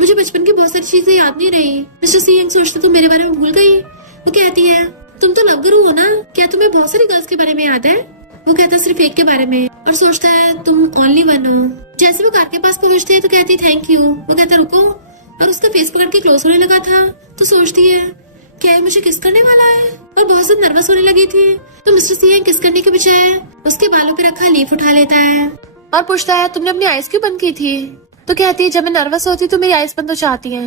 मुझे बचपन की बहुत सारी चीजें याद नहीं रही। मिस्टर सीहेंग सोचते तुम मेरे बारे में भूल गई। वो कहती है तुम तो लव गुरु हो ना, क्या तुम्हें बहुत सारी गर्ल्स के बारे में याद है। वो कहता सिर्फ एक के बारे में और सोचता है तुम ओनली वन हो। जैसे वो कार के पास पहुंचते है तो कहती है थैंक यू। वो कहता रुको, और उसका फेस पकड़ के क्लोज होने लगा था तो सोचती है क्या ये मुझे किस करने वाला है, और बहुत ज्यादा नर्वस होने लगी थी। तो मिस्टर सीहेंग किस करने के बजाय उसके बालों पे रखा लीफ उठा लेता है और पूछता है तुमने अपनी आईज क्यों बंद की थी। तो कहती है जब मैं नर्वस होती तो मेरी आइज बंद हो जाती है।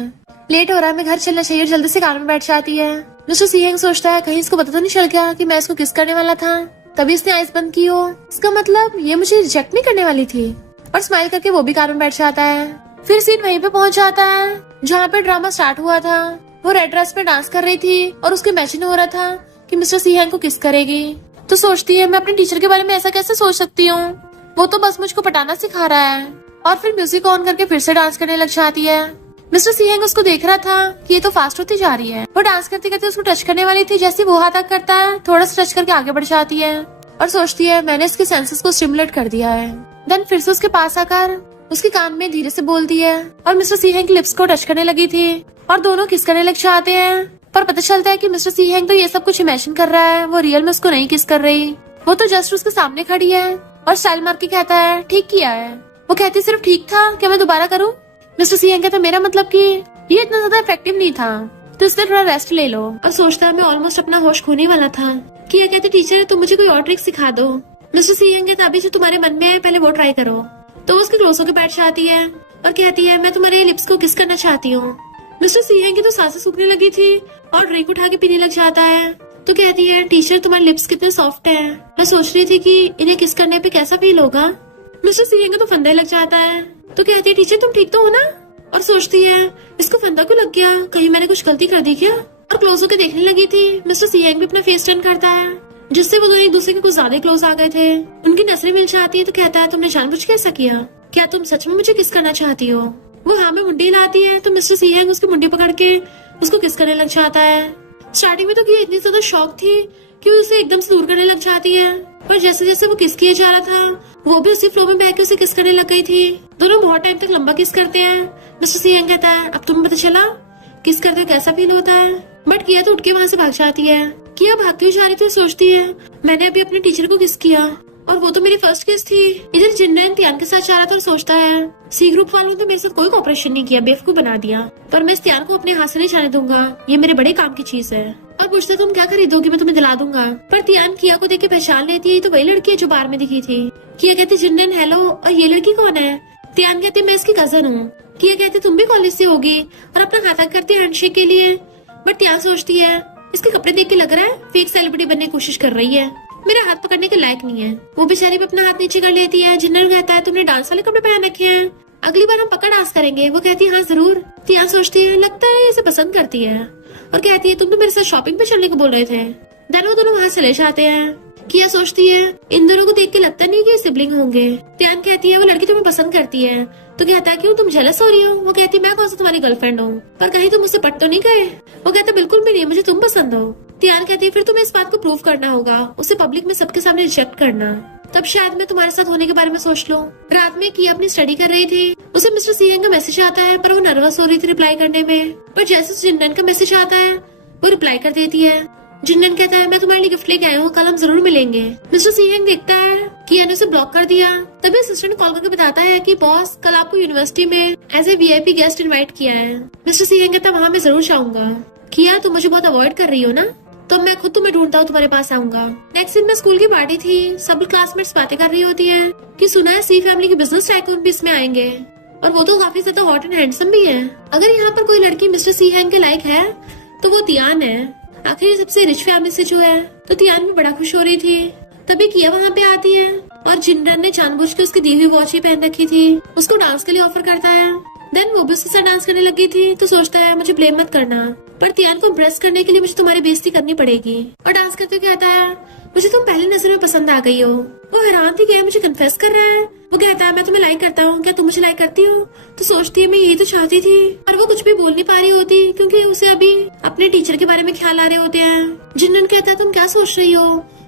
लेट हो रहा है, मैं घर चलना चाहिए, और जल्दी से कार में बैठ जाती है। मिस्टर सी हैंग सोचता है कहीं इसको पता तो नहीं चल गया कि मैं इसको किस करने वाला था, तभी इसने आइज बंद की हो। इसका मतलब ये मुझे रिजेक्ट नहीं करने वाली थी। और स्माइल करके वो भी कार में बैठ जाता है। फिर सीन वहीं पे पहुंच जाता है जहाँ पे ड्रामा स्टार्ट हुआ था। वो रेड ड्रेस में डांस कर रही थी और उसको इमेजिन हो रहा था कि मिस्टर सी हैंग को किस करेगी। तो सोचती है मैं अपने टीचर के बारे में ऐसा कैसे सोच सकती हूँ, वो तो बस मुझको पटाना सिखा रहा है। और फिर म्यूजिक ऑन करके फिर से डांस करने लग जाती है। मिस्टर सी हैंग उसको देख रहा था कि ये तो फास्ट होती जा रही है। वो डांस करते करते उसको टच करने वाली थी, जैसे वो हाथ तक करता है थोड़ा सा टच करके आगे बढ़ जाती है और सोचती है मैंने इसके सेंसेस को स्टिमुलेट कर दिया है। देन फिर से उसके पास आकर उसके कान में धीरे से बोलती है और मिस्टर सी हैंग की लिप्स को टच करने लगी थी और दोनों किस करने लग जाते हैं। पर पता चलता है कि मिस्टर सी हैंग तो ये सब कुछ इमेजिन कर रहा है, वो रियल में उसको नहीं किस कर रही। वो तो जस्ट उसके सामने खड़ी है और स्टाइल मार के कहता है ठीक किया है। वो कहती सिर्फ ठीक था, क्या मैं दोबारा करूँ? मिस्टर सी हैंग कहता मेरा मतलब कि ये इतना ज्यादा इफेक्टिव नहीं था, तो इसलिए थोड़ा रेस्ट ले लो। और सोचता है मैं ऑलमोस्ट अपना होश खोने वाला था कि ये कहते टीचर तुम मुझे कोई और ट्रिक सिखा दो। मिस्टर सी हैंग कहता अभी जो तुम्हारे मन में है पहले वो ट्राई करो। तो वो उसके क्लोज होकर बैठ जाती है और कहती है मैं तुम्हारे लिप्स को किस करना चाहती हूँ। मिस्टर सी हैंग की तो सांसें सूखने लगी थी और ड्रिंक उठा के पीने लग जाता है। तो कहती है टीचर तुम्हारे लिप्स कितने सॉफ्ट है, मैं सोच रही थी कि इन्हें किस करने पे कैसा फील होगा। मिस्टर सी हैंग का तो फंदा लग जाता है। तो कहती है टीचर तुम ठीक तो हो ना? और सोचती है इसको फंदा क्यों लग गया, कहीं मैंने कुछ गलती कर दी क्या? और क्लोज होकर देखने लगी थी। मिस्टर सी हैंग भी अपना फेस टर्न करता है जिससे वो दोनों एक दूसरे के कुछ ज्यादा क्लोज आ गए थे। उनकी नजरें मिल जाती है। तो कहता है तुमने जानबूझ के ऐसा किया, क्या तुम सच में मुझे किस करना चाहती हो? वो हाँ में मुंडी हिलाती है। तो मिस्टर सी हैंग उसकी मुंडी पकड़ के उसको किस करने लग जाता है। स्टार्टिंग में तो ये इतनी ज्यादा शॉक थी कि उसे एकदम से दूर करने लग जाती है, पर जैसे जैसे वो किस किया जा रहा था वो भी उसी फ्लो में बह के उसे किस करने लग गई थी। दोनों बहुत टाइम तक लंबा किस करते हैं। मिस्टर सी हैंग कहता है अब तुम्हें पता चला किस करते कैसा फील होता है? बट किया तो उठ के वहाँ से भाग जाती है। किया भागती हुई जा रही थी, सोचती है मैंने अभी अपने टीचर को किस किया और वो तो मेरी फर्स्ट किस थी। इधर जिन्नन त्यान के साथ जा रहा था और सोचता है सी ग्रुप वालों ने मेरे साथ कोई कोऑपरेशन नहीं किया, बेवकूफ बना दिया, पर मैं इस त्यान को अपने हाथ से नहीं जाने दूंगा, ये मेरे बड़े काम की चीज है। और पूछता तुम क्या खरीदोगी, मैं तुम्हें दिला दूंगा। पर त्यान किया को देख के पहचान लेती है, तो वही लड़की है जो बार में दिखी थी। किया कहती जिन्नन हेलो, और ये लड़की कौन है? त्यान कहती मैं इसकी कजन हूँ। किया कहती तुम भी कॉलेज से होगी और अपना हाथ आगे करती है हैंडशेक के लिए। बट त्यान सोचती है इसके कपड़े देख के लग रहा है फेक सेलिब्रिटी बनने की कोशिश कर रही है, मेरा हाथ पकड़ने के लायक नहीं है। वो बेचारी भी अपना हाथ नीचे कर लेती है। जिन्नन कहता है तुमने डांस वाले कपड़े पहन रखे हैं, अगली बार हम पक्का डांस करेंगे। वो कहती है हाँ जरूर। त्यान सोचती है लगता है इसे पसंद करती है और कहती है तुम तो मेरे साथ शॉपिंग पे चलने को बोल रहे थे। देन वो दोनों वहाँ चले जाते हैं। किया सोचती है इन दोनों को देख के लगता नहीं कि सिबलिंग होंगे। त्यान कहती है वो लड़की तुम्हें पसंद करती है। तो कहता है क्यों तुम जेलस हो रही हो? वो कहती है मैं कौन सा तुम्हारी गर्लफ्रेंड हूँ, पर कहीं तुम मुझसे पट तो नहीं गए? वो कहता बिल्कुल भी नहीं, मुझे तुम पसंद हो। त्यान कहती है फिर तुम्हें इस बात को प्रूव करना होगा, उसे पब्लिक में सबके सामने रिजेक्ट करना, तब शायद मैं तुम्हारे साथ होने के बारे में सोच लूं। रात में किया अपनी स्टडी कर रही थी, उसे मिस्टर सी हैंग का मैसेज आता है, पर वो नर्वस हो रही थी रिप्लाई करने में। पर जैसे जिन्नन का मैसेज आता है वो रिप्लाई कर देती है। जिन्नन कहता है मैं तुम्हारे लिए गिफ्ट लेके आया हूँ, कल हम जरूर मिलेंगे। मिस्टर सी हैंग देखता है किया ने उसे ब्लॉक कर दिया। तभी असिस्टेंट कॉल करके बताता है कि बॉस कल आपको यूनिवर्सिटी में as a VIP guest invite किया है। मिस्टर सी हैंग कहता है वहाँ मैं जरूर जाऊंगा। किया तुम मुझे बहुत अवॉइड कर रही हो ना, तो मैं खुद तुम्हें ढूंढता हूँ तुम्हारे पास आऊंगा। नेक्स्ट दिन में स्कूल की पार्टी थी, सब क्लासमेट्स बातें कर रही होती है कि सुना है सी फैमिली के बिजनेस टाइकून भी इसमें आएंगे और वो तो काफी ज्यादा हॉट एंड हैंडसम भी है। अगर यहाँ पर कोई लड़की मिस्टर सी हैंग के लायक है तो वो तियान है, आखिर सबसे रिच फैमिली से जो है। तो तियान भी बड़ा खुश हो रही थी। तभी किया वहाँ पे आती है और जिन्नन ने जानबूझ के उसकी दी हुई वॉच ही पहन रखी थी, उसको डांस के लिए ऑफर करता है। देन वो भी उसके साथ डांस करने लगी थी। तो सोचता है मुझे ब्लेम मत करना, पर तियान को इम्प्रेस करने के लिए मुझे तुम्हारी बेइज्जती करनी पड़ेगी। और डांस करते हुए कहता है मुझे तुम पहली नजर में पसंद आ गई हो। वो हैरान थी कि मुझे कन्फेस कर रहा है। वो कहता है मैं तुम्हें लाइक करता हूँ, क्या तुम मुझे लाइक करती हो? तो सोचती है मैं यही तो चाहती थी, और वो कुछ भी बोल नहीं पा रही होती क्योंकि उसे अभी अपने टीचर के बारे में ख्याल आ रहे होते हैं। जिन्नन कहता है तुम क्या सोच रही हो,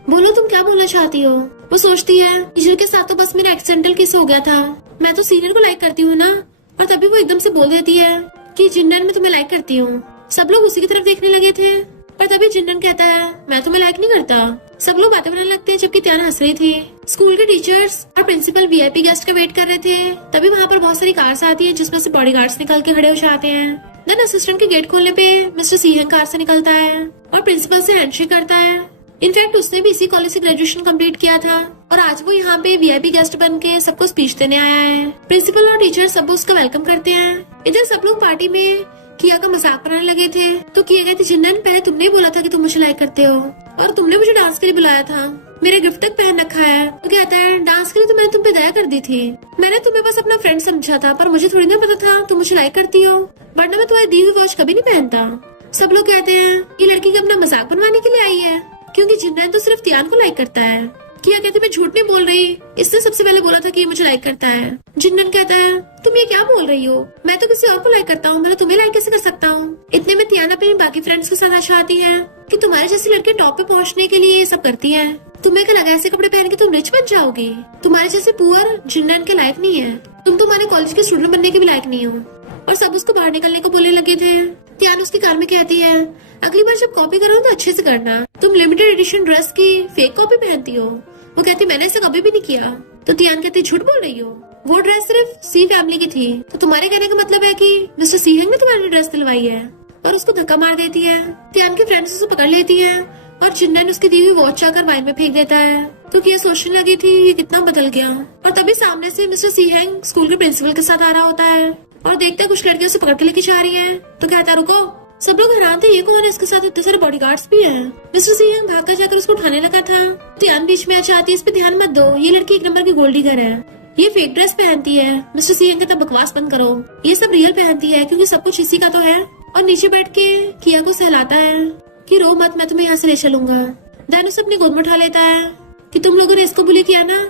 बोलो तुम क्या बोलना चाहती हो? वो सोचती है टीचर के साथ तो बस मेरा एक्सीडेंटल किस हो गया था, मैं तो सीनियर को लाइक करती हूँ ना। और तभी वो एकदम से बोल देती है कि जिन्नन मैं तुम्हें लाइक करती हूँ। सब लोग उसी की तरफ देखने लगे थे, पर तभी जिन्नन कहता है मैं तुम्हें लाइक नहीं करता। सब लोग बातें बनाने लगते हैं जबकि त्यान हंस रही थी। स्कूल के टीचर्स और प्रिंसिपल वीआईपी गेस्ट का वेट कर रहे थे। तभी वहाँ पर बहुत सारी कार्स आती हैं जिसमें से बॉडीगार्ड्स निकल के खड़े हो जाते हैं। देन असिस्टेंट के गेट खोलने पे मिस्टर सी हैंग कार से निकलता है और प्रिंसिपल से हैंडशेक करता है इनफैक्ट उसने भी इसी कॉलेज से ग्रेजुएशन कंप्लीट किया था और आज वो यहाँ पे वीआईपी गेस्ट बन के सबको स्पीच देने आया है। प्रिंसिपल और टीचर सब उसका वेलकम करते हैं। इधर सब लोग पार्टी में किया का मजाक बनाने लगे थे तो किया कहती जिन्नन पहले तुमने बोला था कि तुम मुझे लाइक करते हो और तुमने मुझे डांस के लिए बुलाया था, मेरे गिफ्ट तक पहन रखा है। तो कहता है डांस के लिए तो मैंने तुम पे दया कर दी थी, मैंने तुम्हें बस अपना फ्रेंड समझा था, पर मुझे थोड़ी ना पता था तुम मुझे लाइक करती हो, वरना मैं तुम्हारी दी हुई वॉच कभी नहीं पहनता। सब लोग कहते हैं ये लड़की अपना मजाक बनवाने के लिए आई है क्योंकि जिन्नन तो सिर्फ तियान को लाइक करता है। किया कहती मैं झूठ नहीं बोल रही, इसने सबसे पहले बोला था कि ये मुझे लाइक करता है। जिन्नन कहता है तुम ये क्या बोल रही हो, मैं तो किसी और को लाइक करता हूँ, मैं तो तुम्हें लाइक कैसे कर सकता हूँ। इतने में तियान अपने बाकी फ्रेंड्स के साथ आशा आती है कि तुम्हारे जैसी लड़के टॉप पे पहुँचने के लिए ये सब करती है, तुम्हें क्या लगा ऐसे कपड़े पहन के तुम रिच बन जाओगी, तुम्हारे जैसे पुअर जिन्नन के लायक नहीं है, तुम तुम्हारे कॉलेज के स्टूडेंट बनने के भी लायक नहीं हो। और सब उसको बाहर निकलने को बोलने लगे थे। तियान उसके कार में कहती है अगली बार जब कॉपी करो तो अच्छे से करना, तुम लिमिटेड एडिशन ड्रेस की फेक कॉपी पहनती हो। वो कहती मैंने ऐसा कभी भी नहीं किया। तो तियान कहती झूठ बोल रही हो, वो ड्रेस सिर्फ सी फैमिली की थी। तो तुम्हारे कहने का मतलब है कि मिस्टर सी हेंग ने तुम्हारी ड्रेस दिलवाई है, और उसको धक्का मार देती है। तियान के फ्रेंड्स उसे पकड़ लेती है और जिन्नन उसकी दी हुई वॉच आकर वाइन में फेंक देता है। तो ये सोचने लगी थी ये कितना बदल गया। और तभी सामने से मिस्टर सी हेंग स्कूल के प्रिंसिपल के साथ आ रहा होता है और देखता है कुछ लड़कियों से पकड़ के लेके जा रही है। तो कहता है रुको। सब लोग हैरान थे ये कौन है, इसके साथ इतने सारे बॉडीगार्ड्स भी हैं। मिस्टर सी हेंग भाग कर जाकर उसको उठाने लगा था। तियान बीच में चाहती है इस पे ध्यान मत दो, ये लड़की एक नंबर की गोल्ड डिगर है, ये फेक ड्रेस पहनती है। मिस्टर सी हेंग कहता बकवास बंद करो, ये सब रियल पहनती है क्योंकि सब कुछ इसी का तो है। और नीचे बैठ के किया को सहलाता है कि रो मत, मैं तुम्हें यहाँ से ले चलूंगा। देन उसे अपनी गोद में उठा लेता है कि तुम लोगों ने इसको बुली किया ना,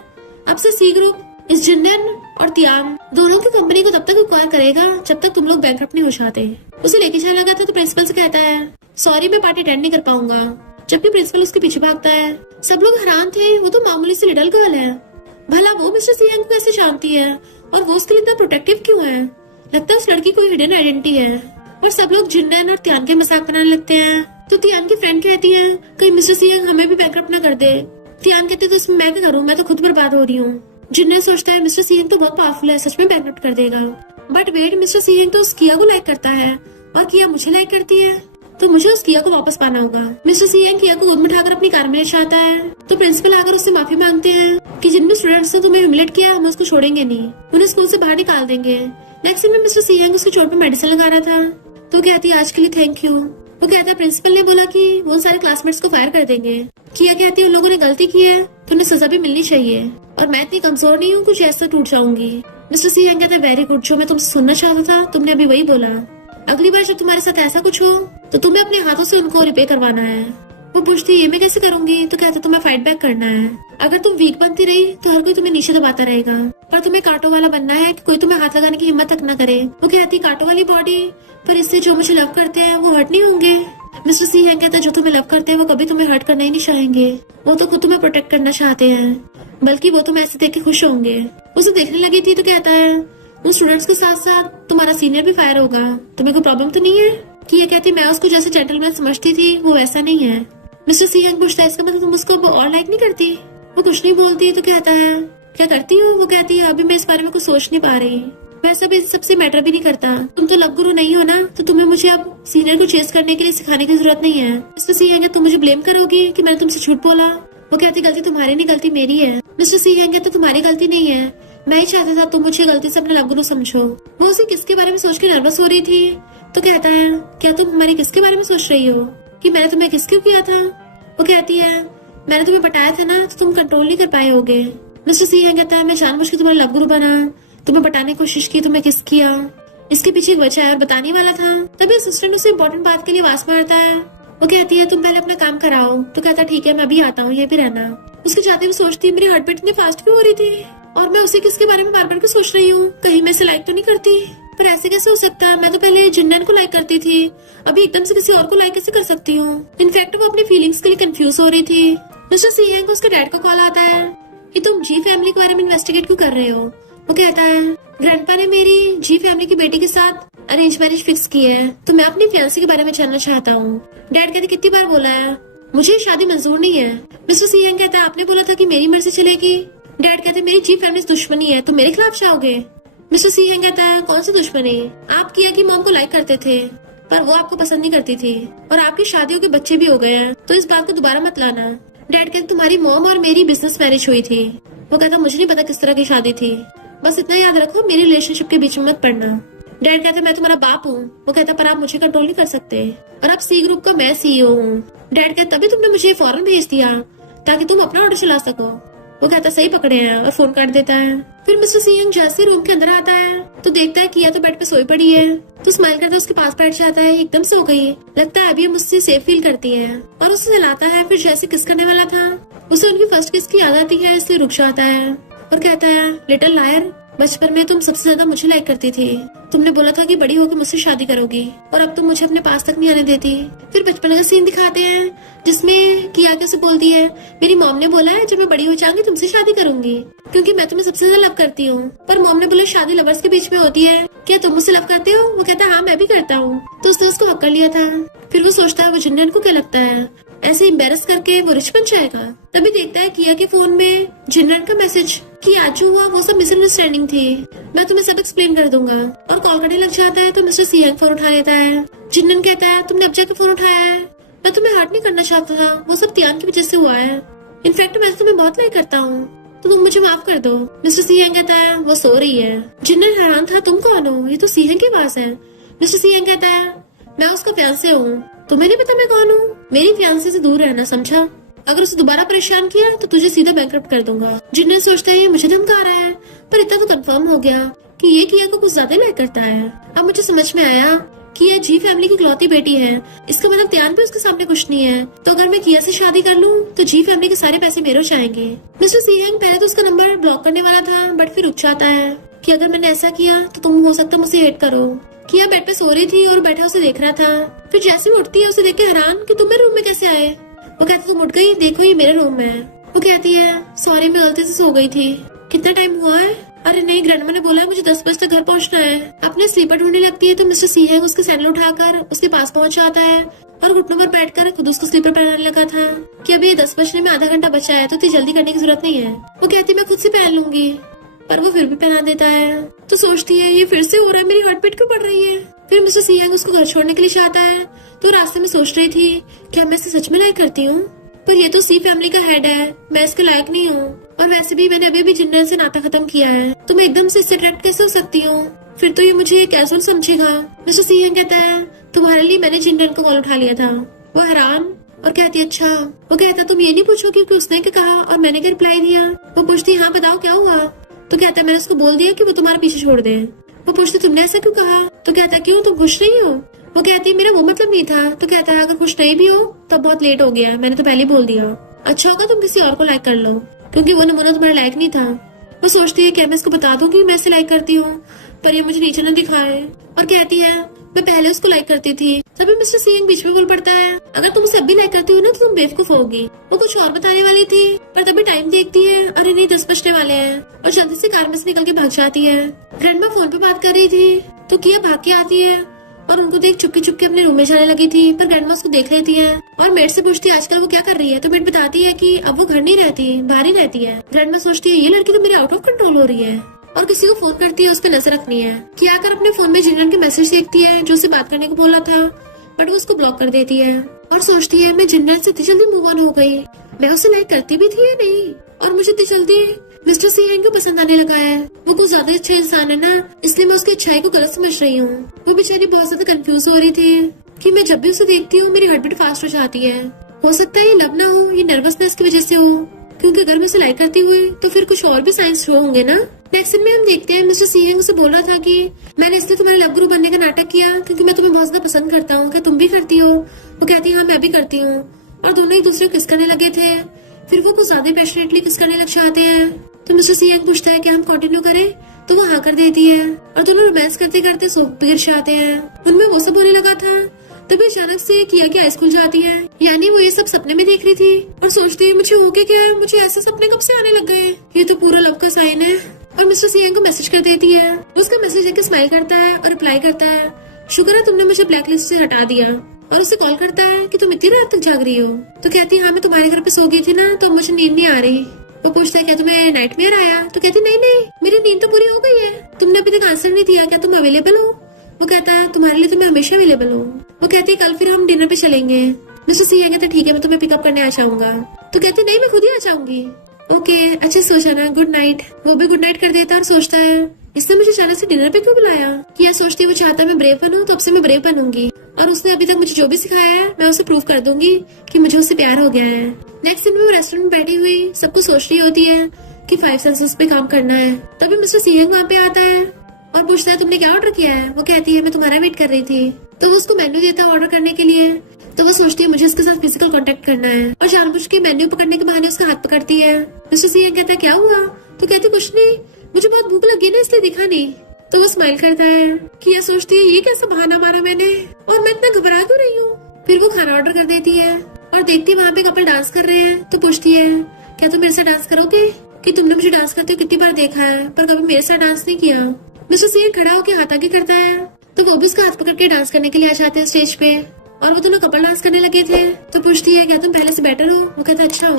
अब से सी ग्रुप इस जिन्नन और तियान दोनों की कंपनी को तब तक एक्वायर करेगा जब तक तुम लोग बैंकरप्ट नहीं हो जाते। उसे लेके जाने लगा था तो प्रिंसिपल से कहता है सॉरी मैं पार्टी अटेंड नहीं कर पाऊंगा, जबकि प्रिंसिपल उसके पीछे भागता है। सब लोग हैरान थे, वो तो मामूली सी लिटिल गर्ल है, भला वो मिस्टर सी हेंग को कैसे जानती है और वो उसके लिए इतना प्रोटेक्टिव क्यों है। लगता है उस लड़की को हिडन आइडेंटिटी है। और सब लोग जिन्नन और तियान के मजाक बनाने लगते हैं। तो तियान की फ्रेंड कहती है कहीं मिस्टर सी हेंग हमें भी बैंकरप्ट न कर दे। तियान कहती तो इसमें मैं क्या करूँ, मैं तो खुद बर्बाद हो रही हूँ। जिन्नन सोचता है मिस्टर सी हेंग तो बहुत पावरफुल है, सच में बैंकरप्ट कर देगा। बट वेट, मिस्टर सी हेंग तो उस किया को लाइक करता है और किया मुझे लाइक करती है, तो मुझे उस किया को वापस पाना होगा। मिस्टर सी हेंग किया को गोद में उठाकर अपनी कार में ले जाता है। तो प्रिंसिपल आकर उससे माफी मांगते हैं कि जिन भी स्टूडेंट्स ने तुम्हें ह्यूमिलेट किया हम उसको छोड़ेंगे नहीं, उन्हें स्कूल से बाहर निकाल देंगे। नेक्स्ट में मिस्टर सी हेंग उसके चोट पे मेडिसिन लगा रहा था। तो कहती है आज के लिए थैंक यू। वो कहता है प्रिंसिपल ने बोला कि वो सारे क्लासमेट्स को फायर कर देंगे। किया कहती है उन लोगों ने गलती की है तो उन्हें सजा भी मिलनी चाहिए, और मैं इतनी कमजोर नहीं हूँ कुछ ऐसा टूट जाऊंगी। मिस्टर सी हेंग कहता है वेरी गुड, जो मैं तुमसे सुनना चाहता था तुमने अभी वही बोला। अगली बार जब तुम्हारे साथ ऐसा कुछ हो तो तुम्हें अपने हाथों से उनको रिपेयर करवाना है। वो पूछती ये मैं कैसे करूंगी। तो कहता तुम्हें फाइट बैक करना है। अगर तुम वीक बनती रही तो हर कोई तुम्हें नीचे दबाता रहेगा, पर तुम्हें कांटों वाला बनना है कि कोई तुम्हें हाथ लगाने की हिम्मत तक न करे। वो कहती कांटों वाली बॉडी, पर इससे जो मुझे लव करते हैं वो हर्ट नहीं होंगे। मिस्टर सी हेंग कहता है जो तुम्हें लव करते हैं वो कभी तुम्हें हर्ट करना ही नहीं चाहेंगे, वो तो खुद तुम्हें प्रोटेक्ट करना चाहते हैं, बल्कि वो तुम्हें ऐसे देख के खुश होंगे। उसे देखने लगी थी तो कहता है उन स्टूडेंट्स के साथ साथ तुम्हारा सीनियर भी फायर होगा, तुम्हें कोई प्रॉब्लम तो नहीं है। कि ये कहती मैं उसको जैसे जेंटलमैन समझती थी वो वैसा नहीं है। मिस्टर सी हेंग पूछता है इसका मतलब तुम उसको और लाइक नहीं करती। वो कुछ नहीं बोलती तो कहता है क्या करती हो। वो कहती है अभी मैं इस बारे में कुछ सोच नहीं पा रही, वैसा भी सबसे मैटर भी नहीं करता, तुम तो लव गुरु नहीं हो ना, तो तुम्हें मुझे अब सीनियर को चेस करने के लिए सिखाने की जरूरत नहीं है। मिस्टर सी हेंग तुम मुझे ब्लेम करोगी कि मैंने तुमसे झूठ बोला। वो कहती गलती तुम्हारी नहीं, गलती मेरी है। मिस्टर सी हेंग कहते तुम्हारी गलती नहीं है, मैं ही चाहता था तुम मुझे गलती से अपना लव गुरु समझो। वो उसे किसके बारे में सोच के नर्वस हो रही थी। तो कहता है क्या तुम हमारी किसके बारे में सोच रही हो, कि मैंने तुम्हें किस क्यों किया था। वो कहती है मैंने तुम्हें बताया था ना, तो तुम कंट्रोल नहीं कर पाए होगे। मिस्टर सी हेंग कहता है मैं जानबूझ के तुम्हारा लव गुरु बना, तुम्हें बताने की कोशिश की, तुम्हें किस किया, इसके पीछे एक वजह है और बताने वाला था। तभी असिस्टेंट उसे इम्पोर्टेंट बात के लिए आवाज मारता है। वो कहती है तुम पहले अपना काम कराओ। तो कहता ठीक है मैं अभी आता हूँ, ये भी रहना। उसके जाते हुए सोचती है मेरी हार्ट बीट इतनी फास्ट क्यों हो रही थी, और मैं उसे किसके बारे में बार बार क्यों सोच रही हूँ, कहीं मैं इसे लाइक तो नहीं करती। पर ऐसे कैसे हो सकता है, मैं तो पहले जिन्नन को लाइक करती थी, अभी एकदम से किसी और को लाइक कैसे कर सकती हूँ। इनफैक्ट वो अपनी फीलिंग्स के लिए कंफ्यूज हो रही थी। मिस्टर सी हेंग को उसके डैड का कॉल आता है कि तुम जी फैमिली के बारे में इन्वेस्टिगेट क्यों कर रहे हो। वो कहता है ग्रैंडपा ने मेरी जी फैमिली की बेटी के साथ अरेंज मैरिज फिक्स की है, तो मैं अपनी फियांसी के बारे में जानना चाहता हूँ। डैड कहते कितनी बार बोला है, मुझे शादी मंजूर नहीं है। मिस्टर सी हेंग कहता है आपने बोला था कि मेरी मर्जी चलेगी। डैड कहते मेरी जी फैमिली दुश्मनी है, तो मेरे खिलाफ जाओगे। मिस्टर सी हेंग कहता है कौन सी दुश्मनी, आप किया की मॉम को लाइक करते थे, पर वो आपको पसंद नहीं करती थी और आपकी शादियों के बच्चे भी हो गए हैं, तो इस बात को दोबारा मत लाना। डैड कहते तुम्हारी मॉम और मेरी बिजनेस मैरिज हुई थी। वो कहता मुझे नहीं पता किस तरह की शादी थी, बस इतना याद रखो मेरी रिलेशनशिप के बीच में मत पड़ना। डैड कहते मैं तुम्हारा बाप हूँ। वो कहता पर आप मुझे कंट्रोल नहीं कर सकते और अब सी ग्रुप का मैं सीईओ हूँ। डैड कहता तभी तुमने मुझे फॉरेन भेज दिया ताकि तुम अपना ऑर्डर चला सको। वो कहता सही पकड़े हैं और फोन काट देता है। फिर मिस्टर सिंह जैसे रूम के अंदर आता है तो देखता है किया तो बेड पे सोई पड़ी है, तो स्माइल करता है, उसके पास बैठ जाता है। एकदम से हो गई, लगता है अभी हम उससे सेफ फील करती है और उसे हिलाता है। फिर जैसे किस करने वाला था उसे उनकी फर्स्ट किस की याद आती है, इसलिए रुक जाता है और कहता है लिटिल लायर, बचपन में तुम सबसे ज्यादा मुझे लाइक करती थी। तुमने बोला था कि बड़ी होकर मुझसे शादी करोगी और अब तुम मुझे अपने पास तक नहीं आने देती। फिर बचपन का सीन दिखाते हैं जिसमें किया कैसे बोलती है मेरी मॉम ने बोला है जब मैं बड़ी हो जाऊंगी तुमसे शादी करूंगी क्योंकि मैं तुम्हें सबसे ज्यादा लव करती हूँ। पर मॉम ने बोला शादी लवर्स के बीच में होती है, क्या तुम मुझसे लव करते हो? वो कहता है हाँ मैं भी करता हूँ। तो उसने उसको हक कर लिया था। फिर वो सोचता है वो जिन्नन को क्या लगता है ऐसे एम्बेरस करके वो रिच बन जाएगा। तभी देखता है किया के फोन में जिन्नन का मैसेज कि आज जो हुआ वो सब मिसअंडरस्टैंडिंग थी, मैं तुम्हें सब एक्सप्लेन कर दूंगा। और कॉल करने लग जाता है तो मिस्टर सियांग फोन उठा लेता है। जिन्नन कहता है तुमने अब जाकर फोन उठाया है, मैं तुम्हें हर्ट नहीं करना चाहता था, वो सब त्यान की वजह से हुआ है। इनफैक्ट मैं तुम्हें बहुत लाइक करता हूँ तो तुम मुझे माफ कर दो। मिस्टर सियांग कहता है वो सो रही है। जिन्नन हैरान था तुम कौन हो, ये तो सियांग की आवाज है। मिस्टर सियांग कहता है मैं उसका फियांसे हूँ, तुम्हें नहीं पता मैं कौन हूँ? मेरी फियांसे से दूर रहना, समझा? अगर उसे दोबारा परेशान किया तो तुझे सीधा बैंकरप्ट कर दूंगा। जिन्नन सोचते हैं मुझे धमका रहा है, पर इतना तो कंफर्म हो गया कि ये किया को कुछ ज्यादा लाइक करता है। अब मुझे समझ में आया कि ये जी फैमिली की इकलौती बेटी है, इसका मतलब त्यान भी उसके सामने कुछ नहीं है। तो अगर मैं किया से शादी कर लूँ तो जी फैमिली के सारे पैसे मेरे हो जाएंगे। मिस्टर सियांग पहले तो उसका नंबर ब्लॉक करने वाला था, बट फिर रुक जाता है कि अगर मैंने ऐसा किया तो तुम हो सकता मुझसे हेट करो। किया बेड पे सो रही थी और बैठा उसे देख रहा था। फिर जैसे वो उठती है उसे देख के हैरान कि तुम मेरे रूम में कैसे आए। वो कहती तुम उठ गई, देखो ये मेरा रूम है। वो कहती है सॉरी मैं गलती से सो गई थी। कितना टाइम हुआ है? अरे नहीं, ग्रैंडमा ने बोला है मुझे 10 बजे तक घर पहुंचना है। अपने स्लीपर ढूंढने लगती है तो मिस्टर सियांग उसके सैंडल उठाकर उसके पास पहुंच जाता है और घुटनों पर बैठकर खुद उसको स्लीपर पहनाने लगा था कि अभी 10 बजने में आधा घंटा बचा है तो इतनी जल्दी करने की जरूरत नहीं है। वो कहती मैं खुद से पहन लूंगी, पर वो फिर भी पहना देता है। तो सोचती है ये फिर से हो रहा है, मेरी हार्ट बीट क्यों बढ़ रही है। फिर मिस्टर सियांग उसको घर छोड़ने के लिए चाहता है तो रास्ते में सोच रही थी क्या मैं इसे सच में लाइक करती हूँ, पर ये तो सी फैमिली का हेड है, मैं इसके लायक नहीं हूँ और वैसे भी मैंने अभी भी जिन्नन से नाता खत्म किया है तो मैं एकदम से इससे अट्रैक्ट कैसे हो सकती हूँ, फिर तो ये मुझे कैजुअल समझेगा। मिस्टर सियांग कहता है तुम्हारे लिए मैंने जिन्नन को कॉल उठा लिया था। वो हैरान और कहती अच्छा। वो कहता तुम ये नहीं पूछोगी कि उसने क्या कहा और मैंने क्या रिप्लाई दिया। वो पूछती हाँ बताओ क्या हुआ। तो कहता मैंने उसको बोल दिया कि वो तुम्हारा पीछे छोड़ दे। वो पूछती तुमने ऐसा क्यों कहा। तो कहता क्यों तुम खुश नहीं हो। वो कहती मेरा वो मतलब नहीं था। तो कहता है अगर खुश नहीं भी हो तो बहुत लेट हो गया, मैंने तो पहले बोल दिया। अच्छा होगा तुम किसी और को लाइक कर लो क्योंकि वो नमूना तुम्हारा लायक नहीं था। वो सोचती है क्या मैं इसको बता दूं कि मैं इसे लाइक करती हूँ, पर ये मुझे नीचे न दिखाए और कहती है मैं पहले उसको लाइक करती थी। तभी मिस्टर सियांग बीच में बोल पड़ता है अगर तुम उसे अब भी लाइक करती हो ना तो तुम बेवकूफ होगी। वो कुछ और बताने वाली थी पर तभी टाइम देखती है, अरे नहीं 10 बजने वाले हैं और जल्दी से कार में से निकल के भाग जाती है। ग्रैंडमा फोन पे बात कर रही थी तो किया भाग के आती है और उनको देख चुपके चुपके अपने रूम में जाने लगी थी, पर ग्रैंडमा उसको देख लेती है और मेड से पूछती है आजकल वो क्या कर रही है। तो मेड बताती है कि अब वो घर नहीं रहती, बाहर ही रहती है। ग्रैंडमा सोचती है ये लड़की तो मेरी आउट ऑफ कंट्रोल हो रही है और किसी को फोन करती है उस पर नजर रखनी है। किया आकर अपने फोन में जिन्नन के मैसेज देखती है जो उसे बात करने को बोला था, बट वो उसको ब्लॉक कर देती है और सोचती है मैं जिन्नन से इतनी जल्दी मूव ऑन हो गई, मैं उसे लाइक करती भी थी या नहीं और मुझे इतनी जल्दी मिस्टर सियांग को पसंद आने लगा है। वो कुछ ज्यादा अच्छा इंसान है ना, इसलिए मैं उसकी अच्छाई को गलत समझ रही हूँ। वो बेचारी बहुत ज्यादा कंफ्यूज हो रही थी कि मैं जब भी उसे देखती हूँ मेरी हार्ट बीट फास्ट हो जाती है। हो सकता है ये लव ना हो, ये नर्वसनेस की वजह से हो, क्योंकि अगर मैं उसे लाइक करती हुई तो फिर कुछ और भी साइंस शो होंगे ना। नेक्स्ट सीन में हम देखते हैं मिस्टर सियांग उसे बोल रहा था कि मैंने इसलिए तुम्हारे लव गुरु बनने का नाटक किया क्योंकि मैं तुम्हें बहुत ज्यादा पसंद करता हूँ, क्या तुम भी करती हो। वो कहती है हाँ मैं भी करती हूँ और दोनों एक दूसरे को किस करने लगे थे। फिर वो कुछ ज्यादा पैशनेटली किस करने लग जाते हैं तो मिस्टर सियांग पूछता है कि हम कंटिन्यू करें, तो वो हाँ कर देती है और दोनों रोमांस करते करते सोफे पे गिर जाते हैं। उनमें वो सब होने लगा था तभी अचानक से किया की आइस खुल जाती है, यानी वो ये सब सपने में देख रही थी और सोचती है मुझे हो क्या है, मुझे ऐसे सपने कब से आने लग गए, ये तो पूरा लव का साइन है। और मिस्टर सियांग को मैसेज कर देती है। उसका मैसेज देख के स्माइल करता है और रिप्लाई करता है शुक्र है तुमने मुझे ब्लैक लिस्ट से हटा दिया, और उसे कॉल करता है कि तुम इतनी रात तक जाग रही हो। तो कहती है हाँ मैं तुम्हारे घर पे सो गई थी ना तो मुझे नींद नहीं आ रही। वो पूछता है क्या तुम्हें नाइटमेयर आया। तो कहती नहीं नहीं मेरी नींद तो पूरी हो गई है, तुमने अभी तक आंसर नहीं दिया, क्या तुम अवेलेबल हो। वो कहता है तुम्हारे लिए तो मैं हमेशा अवेलेबल हूँ। वो कहती है कल फिर हम डिनर पे चलेंगे। मिस्टर सी कहते ठीक है मैं तुम्हें पिकअप करने आ जाऊंगा। तो कहती नहीं मैं खुद ही आ जाऊंगी। ओके अच्छे सो जाना, गुड नाइट। वो भी गुड नाइट कर देता और सोचता है इसने मुझे अचानक से डिनर पे क्यों बुलाया। किया सोचती वो चाहता है मैं ब्रेव बनूं तो अब से मैं ब्रेव बनूंगी और उसने अभी तक मुझे जो भी सिखाया है मैं उसे प्रूव कर दूंगी कि मुझे उससे प्यार हो गया है। नेक्स्ट दिन वो रेस्टोरेंट में बैठी हुई सब कुछ सोच रही होती है कि 5 सेंसेस पे काम करना है। तभी मिस्टर सीएंग वहाँ पे आता है और पूछता है तुमने क्या ऑर्डर किया है। वो कहती है मैं तुम्हारा वेट कर रही थी। तो वो उसको मेन्यू देता है ऑर्डर करने के लिए। तो वो सोचती है मुझे इसके साथ फिजिकल कांटेक्ट करना है और जानबूझ के मेन्यू पकड़ने के बहाने उसका हाथ पकड़ती है। मिस्टर सीएंग कहता है क्या हुआ। तो कहती कुछ नहीं, मुझे बहुत भूख लगी ना इसलिए दिखा नहीं। तो वो स्माइल करता है कि यह सोचती है ये कैसा बहाना मारा मैंने और मैं इतना घबरा क्यों रही हूँ। फिर वो खाना ऑर्डर कर देती है और देखती है वहाँ पे कपल डांस कर रहे हैं। तो पूछती है क्या तुम मेरे साथ डांस करोगे, कि तुमने मुझे डांस करते हुए कितनी बार देखा है पर कभी मेरे साथ डांस नहीं किया। मिस्टर सीएंग खड़ा होकर हाथ आगे करता है तो वो भी उसका हाथ पकड़ के डांस करने के लिए आ जाते हैं स्टेज पे और वो दोनों कपल डांस करने लगे थे। तो पूछती है क्या तुम पहले से बेटर हो। वो कहता है अच्छा हूँ।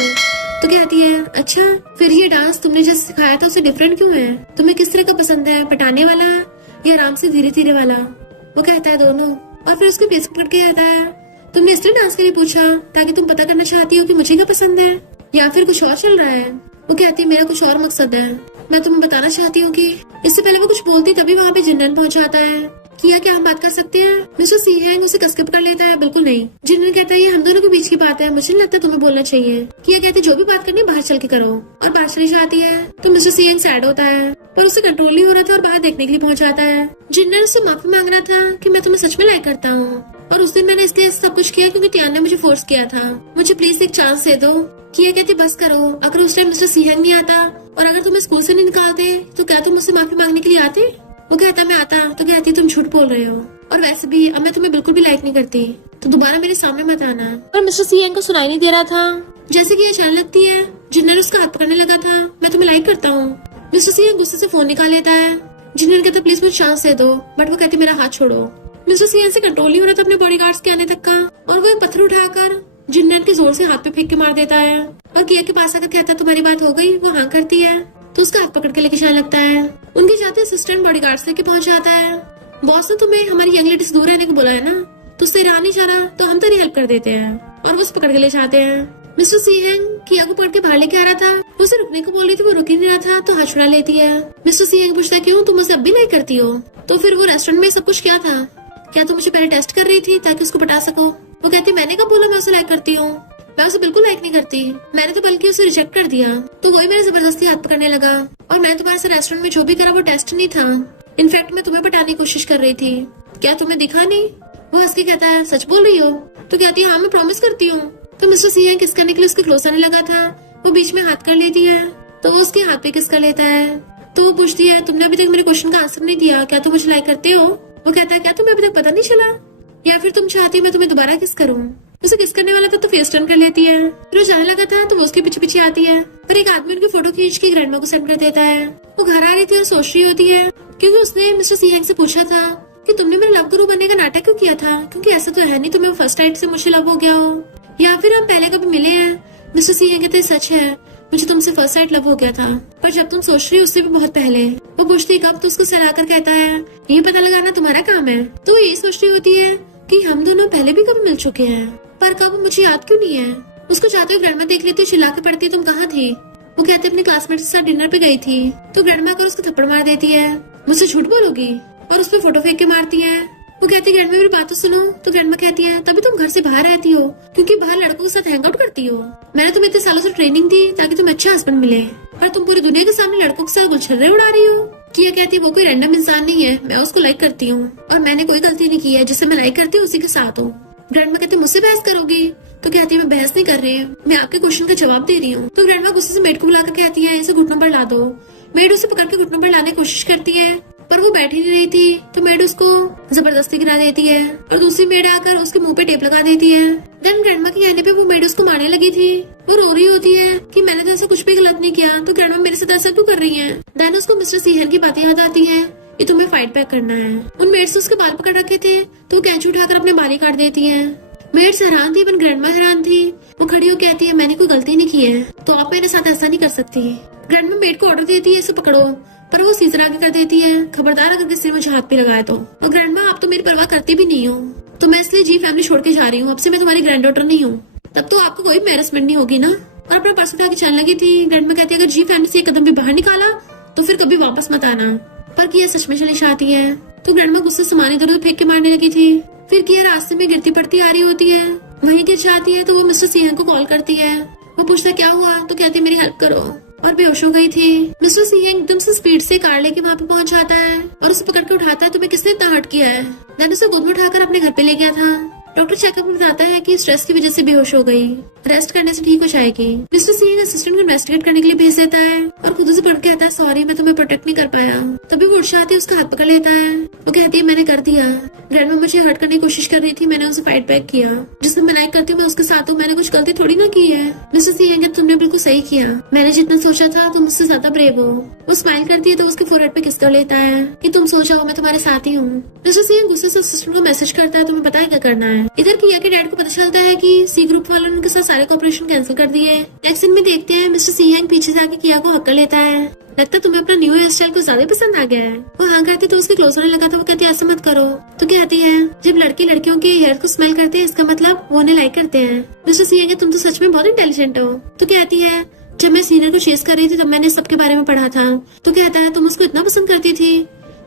तो कहती है अच्छा फिर ये डांस तुमने जैसे सिखाया था उससे डिफरेंट क्यों है, तुम्हें किस तरह का पसंद है, पटाने वाला या आराम से धीरे धीरे वाला। वो कहता है दोनों। और फिर उसके फेस पकड़ के कहता है तुमने इसलिए डांस के लिए पूछा ताकि तुम पता करना चाहती हो कि मुझे क्या पसंद है या फिर कुछ और चल रहा है। वो कहती है मेरा कुछ और मकसद है, मैं तुम्हें बताना चाहती हूँ कि इससे पहले वो कुछ बोलती तभी वहाँ पे जिन्नन पहुँच जाता है। किया क्या हम बात कर सकते हैं। मिस्टर सीहेंग उसे कसके पकड़ लेता है। बिल्कुल नहीं। जिन्नन कहता है ये हम दोनों के बीच की बात है, मुझे नहीं लगता तुम्हें बोलना चाहिए। किया कहते जो भी बात करनी है बाहर चल के करो और बाहर चली जाती है। तो मिस्टर सीहेंग सैड होता है पर उसे कंट्रोल नहीं हो रहा था और बाहर देखने के लिए पहुंच जाता है। जिन्नन उससे माफी मांग रहा था कि मैं तुम्हें सच में लाइक करता हूँ और उस दिन मैंने इसलिए सब कुछ किया क्योंकि तियान ने मुझे फोर्स किया था, मुझे प्लीज एक चांस दे दो। किया कहती बस करो, अगर उस टाइम मिस्टर सीहेंग नहीं आता और अगर तुम्हें स्कूल से नहीं निकालते तो क्या तुम मुझसे माफी मांगने के लिए आते। वो कहता मैं आता। तो कहती तुम झूठ बोल रहे हो और वैसे भी अब मैं तुम्हें बिल्कुल भी लाइक नहीं करती तो दोबारा मेरे सामने मत आना। पर मिस्टर सीएंग को सुनाई नहीं दे रहा था। जैसे कि ये चलने लगती है जिन्नन उसका हाथ पकड़ने लगा था मैं तुम्हें लाइक करता हूँ। मिस्टर सीएंग गुस्से से फोन निकाल लेता है। जिन्नन कहता प्लीज मुझे चांस दे दो बट वो कहती मेरा हाथ छोड़ो। मिस्टर सीएंग से कंट्रोल नहीं हो रहा था अपने बॉडीगार्ड्स के आने तक का और वो एक पत्थर उठाकर जिन्नन के जोर से हाथ पे फेंक के मार देता है और किया के पास आकर कहता तुम्हारी बात हो गई। वो हाँ करती है तो उसका हाथ पकड़ के लेके जाने लगता है। उनके जाते असिस्टेंट बॉडीगार्ड्स लेके पहुंच जाता है। बॉस ने तुम्हें हमारी यंग लेडी से दूर रहने को बोला है ना, तो उससे ईरान नहीं जाना तो हम तेरी हेल्प कर देते हैं और वो उसे पकड़ के ले जाते हैं। मिस्टर सीहेंग किया को पकड़ के बाहर लेके आ रहा था, वो उसे रुकने को बोल रही थी, वो रुक ही नहीं रहा था तो हाथ छुड़ा लेती है। मिस्टर सीहेंग पूछता है क्यों तुम मुझे अब भी लाइक करती हो। तो फिर वो रेस्टोरेंट में सब कुछ क्या था, क्या तुम मुझे पहले टेस्ट कर रही थी ताकि उसको पटा सको। वो कहती मैंने कब बोला मैं उसे लाइक करती हूँ, मैं उसे बिल्कुल लाइक नहीं करती, मैंने तो बल्कि उसे रिजेक्ट कर दिया। तो वही मेरे जबरदस्ती हाथ पकड़ने लगा और मैं तुम्हारे से रेस्टोरेंट में जो भी करा वो टेस्ट नहीं था, इनफैक्ट मैं तुम्हें पटाने की कोशिश कर रही थी, क्या तुम्हें दिखा नहीं। वो हंस के कहता है सच बोल रही हो। तो कहती है हाँ मैं प्रॉमिस करती हूँ। तो मिस्टर सीएंग किस करने के लिए उसके क्लोज आने लगा था, वो बीच में हाथ कर लेती है तो वो उसके हाथ पे किस कर लेता है। तो वो पूछती है तुमने अभी तक मेरे क्वेश्चन का आंसर नहीं दिया, क्या तुम मुझे लाइक करते हो। वो कहता है क्या तुम्हें अभी तक पता नहीं चला या फिर तुम चाहती हो मैं तुम्हें दोबारा किस करूँ। उसे किस करने वाला था तो फेस टर्न कर लेती है। फिर वो जाने लगा था तो वो उसके पीछे पीछे आती है पर एक आदमी उनकी फोटो खींच के ग्रैंडमा को सेंड कर देता है। वो घर आ रही थी और सोच रही होती है क्योंकि उसने मिस्टर सीहेंग से पूछा था कि तुमने मेरे लव गुरु बनने का नाटक क्यों किया था, क्योंकि ऐसा तो है नहीं तुम्हें फर्स्ट नाइट से मुझे लव हो गया हो या फिर हम पहले कभी मिले हैं। मिस्टर सीहेंग कहते सच है मुझे तुमसे फर्स्ट नाइट लव हो गया था पर जब तुम सोच रही हो उससे भी बहुत पहले। वो पूछती कब तो उसको सहलाकर कहता है ये पता लगाना तुम्हारा काम है। तो वो यही सोच रही होती है कि हम दोनों पहले भी कभी मिल चुके हैं पर कब मुझे याद क्यों नहीं है। उसको जाते हुए ग्रैंडमा देख लेती, चिल्ला के पड़ती तुम कहाँ थी। वो कहते अपनी क्लासमेट के साथ डिनर पे गई थी। तो ग्रैंडमा कर उसको थप्पड़ मार देती है, मुझसे झूठ बोलोगी, और उस पर फोटो फेंक के मारती है। वो कहती ग्रैंडमा मेरी बात तो सुनो। तो ग्रैंडमा कहती है तभी तुम घर से बाहर रहती हो क्योंकि बाहर लड़कों के साथ हैंग आउट करती हो। मैंने तुम्हें इतने सालों से ट्रेनिंग दी ताकि तुम अच्छा हस्बैंड मिले पर तुम पूरी दुनिया के सामने लड़कों के साथ गुलछर्रे उड़ा रही हो। किया कहती वो कोई रैंडम इंसान नहीं है, मैं उसको लाइक करती हूँ और मैंने कोई गलती नहीं की है, जिसे मैं लाइक करती हूँ उसी के साथ हूँ। ग्रैंडमा कहती मुझसे बहस करोगी। तो कहती है मैं बहस नहीं कर रही, मैं आपके क्वेश्चन का जवाब दे रही हूँ। तो ग्रैंडमा गुस्से से मेड को बुलाकर कहती है इसे घुटनों पर ला दो। मेड उसे पकड़ के घुटनों पर लाने की कोशिश करती है पर वो बैठी नहीं रही थी तो मेड उसको जबरदस्ती गिरा देती है और दूसरी मेड आकर उसके मुंह पे टेप लगा देती है। देन ग्रैंडमा के कहने पे वो मेड उसको मारने लगी थी। वो रो रही होती है कि मैंने तो ऐसा कुछ भी गलत नहीं किया, तो ग्रैंडमा मेरे साथ ऐसा क्यों कर रही है। देन उसको मिस्टर सीहेंग की बातें याद आती है कि तुम्हें फाइट बैक करना है। उन मेड्स ने उसके बाल पकड़ रखे थे तो वो कैंची उठाकर अपने बाल ही काट देती है। मेड्स हैरान थी, ग्रैंडमा हैरान थी। वो खड़ी हो कहती है मैंने कोई गलती नहीं की है तो आप मेरे साथ ऐसा नहीं कर सकती। ग्रैंडमा मेड को ऑर्डर देती है इसे पकड़ो। पर वो सीजर आगे कर देती है, खबरदार अगर किसी ने मुझे हाथ पे लगाया तो। और ग्रैंडमा आप तो मेरी परवाह करती भी नहीं हो, तो मैं इसलिए जी फैमिली छोड़ के जा रही हूँ, अब से मैं तुम्हारी ग्रैंड डॉटर नहीं हूँ। तब तो आपको कोई मैनेजमेंट नहीं होगी ना। और अपना पर्स उठा के चलने लगी थी। ग्रैंडमा कहती है अगर जी फैमिली से एक कदम भी बाहर निकाला तो फिर कभी वापस मत आना। पर किया सच में चली जाती है। तो ग्रैंडमा गुस्से से सामान इधर उधर फेंक के मारने लगी थी। फिर किया रास्ते में गिरती पड़ती आ रही होती है, वहीं गिर जाती है। तो वो मिस्टर सिंह को कॉल करती है। वो पूछता क्या हुआ, तो कहती है मेरी हेल्प करो, और बेहोश हो गई थी। मिस्टर सिंह एकदम से स्पीड से कार लेके वहाँ पे पहुंच जाता है और उसे पकड़ के उठाता है। तुम्हें किसने इतना हर्ट किया है? देन उसे गोद में उठाकर अपने घर पे ले गया था। डॉक्टर चेकअप में बताता है कि स्ट्रेस की वजह से बेहोश हो गई, रेस्ट करने से ठीक हो जाएगी। मिस्टर सिंह असिस्टेंट को इन्वेस्टिगेट करने के लिए भेज देता है और खुद से पढ़ के कहता है सॉरी मैं तुम्हें प्रोटेक्ट नहीं कर पाया। तभी वो उठ जाती है, उसका हाथ पकड़ लेता है। वो कहती है मैंने कर दिया, ग्रैंडमा मुझे हर्ट करने की कोशिश कर रही थी, मैंने उसे फाइट बैक किया। जिसमें मैं लाइक करती हूँ मैं उसके साथ हूँ, मैंने कुछ गलती थोड़ी ना की है। मिस्टर सिंह तुमने बिल्कुल सही किया, मैंने जितना सोचा था तुम मुझसे ज्यादा ब्रेव हो। वो स्माइल करती है तो उसके फोरहेड पे किस कर लेता है कि तुम सो जाओ मैं तुम्हारे साथ ही हूँ। मिस्टर सिंह गुस्से से असिस्टेंट को मैसेज करता है तुम्हें पता है क्या करना है। इधर किया के डैड को पता चलता है कि सी ग्रुप वालों ने उनके साथ सारे ऑपरेशन कैंसिल कर दिए। नेक्स्ट सीन में देखते हैं मिस्टर सिंह पीछे से आके किया को हक कर लेता है। लगता है तुम्हें अपना न्यू हेयर स्टाइल को ज्यादा पसंद आ गया है। वो हाँ कहती तो उसके क्लोज होने लगा था। वो कहती है ऐसा मत करो। तो कहती है जब लड़के लड़कियों के हेयर को स्मेल करते हैं इसका मतलब वो उन्हें लाइक करते हैं। मिस्टर सिंह तुम तो सच में बहुत इंटेलिजेंट हो। तो कहती है जब मैं सीनियर को चेस कर रही थी तब मैंने सबके बारे में पढ़ा था। तो कहता है तुम उसको इतना पसंद करती थी।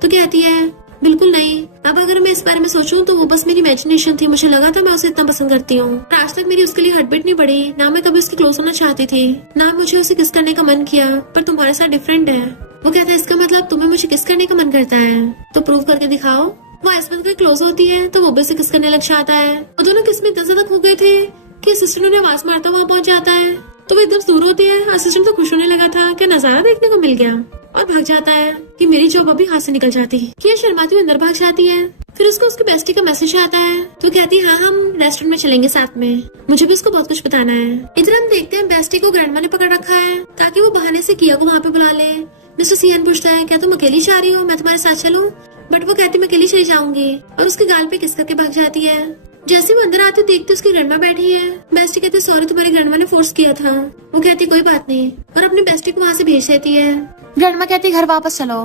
तो कहती है बिल्कुल नहीं, अब अगर मैं इस बारे में सोचूं तो वो बस मेरी इमेजिनेशन थी, मुझे लगा था मैं उसे इतना पसंद करती हूँ। आज तक मेरी उसके लिए हटबीट नहीं बढ़ी, ना मैं कभी उसके क्लोज होना चाहती थी, ना मुझे उसे किस करने का मन किया, पर तुम्हारे साथ डिफरेंट है। वो कहता है इसका मतलब तुम्हें मुझे किस करने का मन करता है, तो प्रूव करके दिखाओ। वो आइसमैन के क्लोज होती है तो वो भी उसे किस करने लग जाता है। वो दोनों किस में इतना ज्यादा खो गए थे कि असिस्टेंट उन्हें आवाज मारता हुआ पहुंच जाता है। तो वो एकदम दूर होती है। असिस्टेंट तो खुश होने लगा था कि नजारा देखने को मिल गया और भाग जाता है कि मेरी जॉब अभी हाथ से निकल जाती। किया शर्माती हुई अंदर भाग जाती है। फिर उसको उसकी बेस्टी का मैसेज आता है तो कहती है हाँ हम रेस्टोरेंट में चलेंगे साथ में, मुझे भी उसको बहुत कुछ बताना है। इधर हम देखते हैं बेस्टी को ग्रैंडमा ने पकड़ रखा है ताकि वो बहाने से किया को वहाँ पे बुला ले। मिस्टर सीएन पूछता है क्या तुम अकेली जा रही हो, मैं तुम्हारे साथ चलूं? बट वो कहती मैं अकेली चली जाऊंगी और उसके गाल पे किस करके भाग जाती है। जैसे वो अंदर आते देखते उसकी ग्रैंडमा बैठी है। बेस्टी कहती सॉरी तुम्हारी ग्रैंडमा ने फोर्स किया था। वो कहती कोई बात नहीं और अपनी बेस्टी को वहाँ से भेज देती है। ग्रैंडमा कहती घर वापस चलो,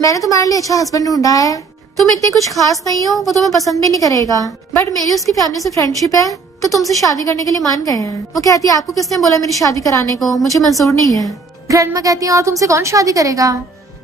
मैंने तुम्हारे लिए अच्छा हस्बैंड ढूंढा है, तुम इतनी कुछ खास नहीं हो, वो तुम्हें पसंद भी नहीं करेगा, बट मेरी उसकी फैमिली से फ्रेंडशिप है तो तुमसे शादी करने के लिए मान गए हैं। वो कहती है आपको किसने बोला मेरी शादी कराने को, मुझे मंजूर नहीं है। ग्रैंडमा कहती है और तुमसे कौन शादी करेगा,